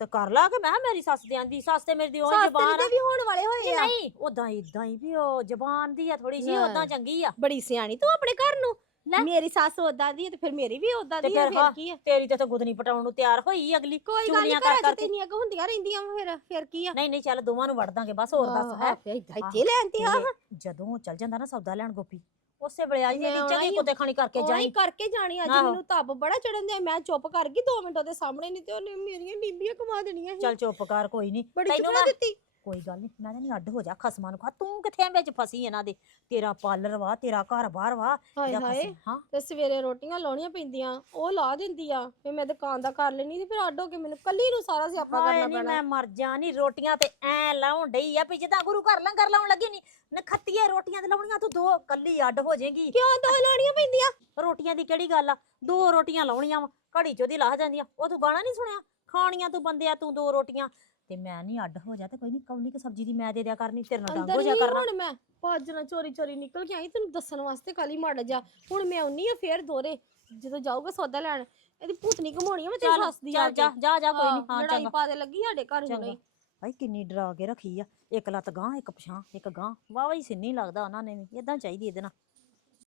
S6: ਤੇ ਕਰ ਲਾ ਕੇ ਮੈਂ ਮੇਰੀ ਸੱਸ ਦੇ ਆਂਦੀ ਸੱਸ ਤੇ ਮੇਰੀ ਦੀ ਉਹ ਜ਼ਬਾਨ ਆ।
S3: ਵੀ ਹੋਣ ਵਾਲੇ ਹੋਏ ਆ।
S6: ਨਹੀਂ ਉਦਾਂ ਇਦਾਂ ਹੀ ਵੀ ਉਹ ਜ਼ਬਾਨ ਦੀ ਆ ਥੋੜੀ ਜੀ
S3: ਲੈ।
S6: ਉਦਾਂ ਚੰਗੀ ਆ।
S3: ਬੜੀ ਸਿਆਣੀ ਤੂੰ ਆਪਣੇ ਘਰ ਨੂੰ।
S6: ਲੈ।
S3: ਮੇਰੀ ਸੱਸ ਉਦਾਂ ਦੀ ਹੈ ਤੇ ਫਿਰ ਮੇਰੀ ਵੀ ਉਦਾਂ
S6: ਤੇ
S3: ਦੀ ਹੈ
S6: ਫਿਰ
S3: ਫਿਰ
S6: ਹਾਂ,
S3: ਕੀ ਆ
S6: ਤੇਰੀ ਤੇ ਤਾਂ ਗੁਦਨੀ ਪਟਾਉਣ ਨੂੰ ਤਿਆਰ ਹੋਈ ਅਗਲੀ
S3: ਕੋਈ ਗੱਲ ਨਹੀਂ
S6: ਕਰ
S3: ਘਰਾਂ ਚ
S6: ਕਰਕੇ।
S3: ਤੇ ਇੰਨੀਆਂ ਕੁ ਹੁੰਦੀਆਂ ਰਹਿੰਦੀਆਂ ਵਾ ਫਿਰ ਫਿਰ ਕੀ ਆ
S6: ਨਹੀਂ ਨਹੀਂ ਚੱਲ ਦੋਵਾਂ ਨੂੰ ਵੜ ਦਾਂਗੇ ਬਸ ਹੋਰ ਦੱਸ ਹੈ
S3: ਇੱਥੇ ਲੈਣ ਤੇ ਆ
S6: ਤੇ ਜਦੋਂ ਚੱਲ ਜਾਂਦਾ ਨਾ ਸੌਦਾ ਲੈਣ ਗੋਪੀ ਉਸੇ ਵੇਲੇ ਆਈ
S3: ਮੈਂ
S6: ਜਾਂਦੀ
S3: ਆਉਣਾ
S6: ਚੰਗੀ
S3: ਹੀ ਆ।
S6: ਕੁੱਤੇ ਖਾਣੀ ਕਰਕੇ
S3: ਉਹਨੇ
S6: ਜਾਈ
S3: ਕਰਕੇ ਜਾਣੀ ਅੱਜ
S6: ਆਹੋ।
S3: ਮੈਨੂੰ ਤੱਬ ਬੜਾ ਚੜਨ ਦਿਆ ਮੈਂ ਚੁੱਪ ਕਰ ਗਈ 2 ਮਿੰਟ ਉਹਦੇ ਸਾਹਮਣੇ ਨਹੀਂ ਤੇ ਉਹਨੇ ਮੇਰੀਆਂ ਨੀਂਬੀਆਂ ਕਮਾ ਦੇਣੀਆਂ ਸੀ
S6: ਚੱਲ ਚੁੱਪ ਕਰ ਕੋਈ ਨਹੀਂ
S3: ਬੜੀ
S6: ਤੈਨੂੰ
S3: ਚੁਕਣਾ
S6: ਮੈਂ-
S3: ਦਿੱਤੀ
S6: ਕੋਈ ਗੱਲ ਨਹੀਂ ਮੈਂ ਨਹੀਂ ਅੱਡ ਹੋ ਜਾ ਖਸਮਾਂ ਨੂੰ ਖਾ ਤੂੰ ਕਿੱਥੇ ਵਿੱਚ ਫਸੀ ਇਹਨਾਂ ਦੇ? ਤੇਰਾ ਪਾਰਲਰ ਵਾ ਤੇਰਾ ਘਰ ਬਾਹਰ ਵਾ
S3: ਹਾਏ ਹਾਏ
S6: ਖਸਮ ਹਾਂ।
S3: ਤੇ ਸਵੇਰੇ ਰੋਟੀਆਂ ਲਾਉਣੀਆਂ ਪੈਂਦੀਆਂ ਉਹ ਲਾ ਦਿੰਦੀ ਆ ਫਿਰ ਮੈਂ ਦੁਕਾਨ ਦਾ ਕਰ ਲੈਣੀ ਤੇ ਫਿਰ ਅੱਡ ਹੋ ਕੇ ਮੈਨੂੰ ਕੱਲੀ ਨੂੰ ਸਾਰਾ ਸਿਆਪਾ
S6: ਹਾਏ
S3: ਕਰਨਾ
S6: ਨੀ
S3: ਪੈਣਾ।
S6: ਮੈਂ ਮਰ ਜਾ ਨੀ ਰੋਟੀਆਂ ਤੇ ਐ ਲਾਉਣ ਡਈ ਆ ਵੀ ਜਿੱਦਾਂ ਗੁਰੂ ਘਰ ਲੰਗਰ ਲਾਉਣ ਲੱਗੀ ਨੀ ਨਖੱਤੀਏ ਰੋਟੀਆਂ ਤੇ ਲਾਉਣੀਆਂ ਤੂੰ ਦੋ ਕੱਲੀ ਅੱਡ ਹੋ ਜਾਏਗੀ।
S3: ਕਿਉਂ ਦੋ ਲਾਉਣੀਆਂ ਪੈਂਦੀਆਂ?
S6: ਰੋਟੀਆਂ ਦੀ ਕਿਹੜੀ ਗੱਲ ਆ? ਦੋ ਰੋਟੀਆਂ ਲਾਉਣੀਆਂ ਵਾ ਘੜੀ ਚ ਉਹਦੀ ਲਾਹ ਜਾਂਦੀਆਂ ਉਹ ਤੂੰ ਗਾਣਾ ਨਹੀਂ ਸੁਣਿਆ? ਖਾਣੀਆਂ ਤੂੰ ਬੰਦਿਆ ਤੂੰ ਦੋ ਰੋਟੀਆਂ ਤੇ ਮੈਂ ਨਹੀਂ ਅੱਡ ਹੋ ਜਾ ਤੇ ਕੋਈ ਨਹੀਂ ਕੌਲੀ ਕਿ ਸਬਜ਼ੀ ਦੀ ਮੈਂ ਦੇ ਦਿਆ ਕਰਨੀ ਤੇਰੇ ਨਾਲ ਡੰਗ
S3: ਹੋ
S6: ਜਾ ਕਰਨਾ।
S3: ਹੁਣ ਮੈਂ। ਭਾਜਣਾ ਚੋਰੀ ਚੋਰੀ ਨਿਕਲ ਕੇ ਆਈ ਤੈਨੂੰ ਦੱਸਣ ਵਾਸਤੇ ਕਾਲੀ ਮਾੜਾ ਜਾ। ਹੁਣ ਮੈਂ ਆਉਣੀ ਆ ਫੇਰ ਦੋਰੇ ਜਦੋਂ ਜਾਊਗਾ ਸੌਦਾ ਲੈਣ। ਇਹਦੀ ਭੂਤਨੀ ਘਮਾਉਣੀ ਆ ਮੈਂ ਤੇਰੀ
S6: ਚੱਲ
S3: ਸੱਸ ਦੀ ਆ
S6: ਚੱਲ ਜਾ ਜਾ ਜਾ ਕੋਈ ਨਹੀਂ ਹਾਂ
S3: ਲੜਾਈ
S6: ਚੰਗਾ।
S3: ਪਾ ਦੇ ਲੱਗੀ ਸਾਡੇ ਘਰ
S6: ਚੰਗਾ।
S3: ਹੁਣੇ।
S6: ਭਾਈ ਕਿੰਨੀ ਡਰਾ ਕੇ ਰੱਖੀ ਆ। ਇੱਕ ਲੱਤ ਗਾਂ ਇੱਕ ਪਛਾਂ ਇੱਕ ਗਾਂ ਵਾਹ ਹੀ ਸਿੰਨੀ ਲੱਗਦਾ ਉਹਨਾਂ ਨੇ ਵੀ ਇਦਾਂ ਚਾਹੀਦੀ ਇਹਦੇ ਨਾਲ।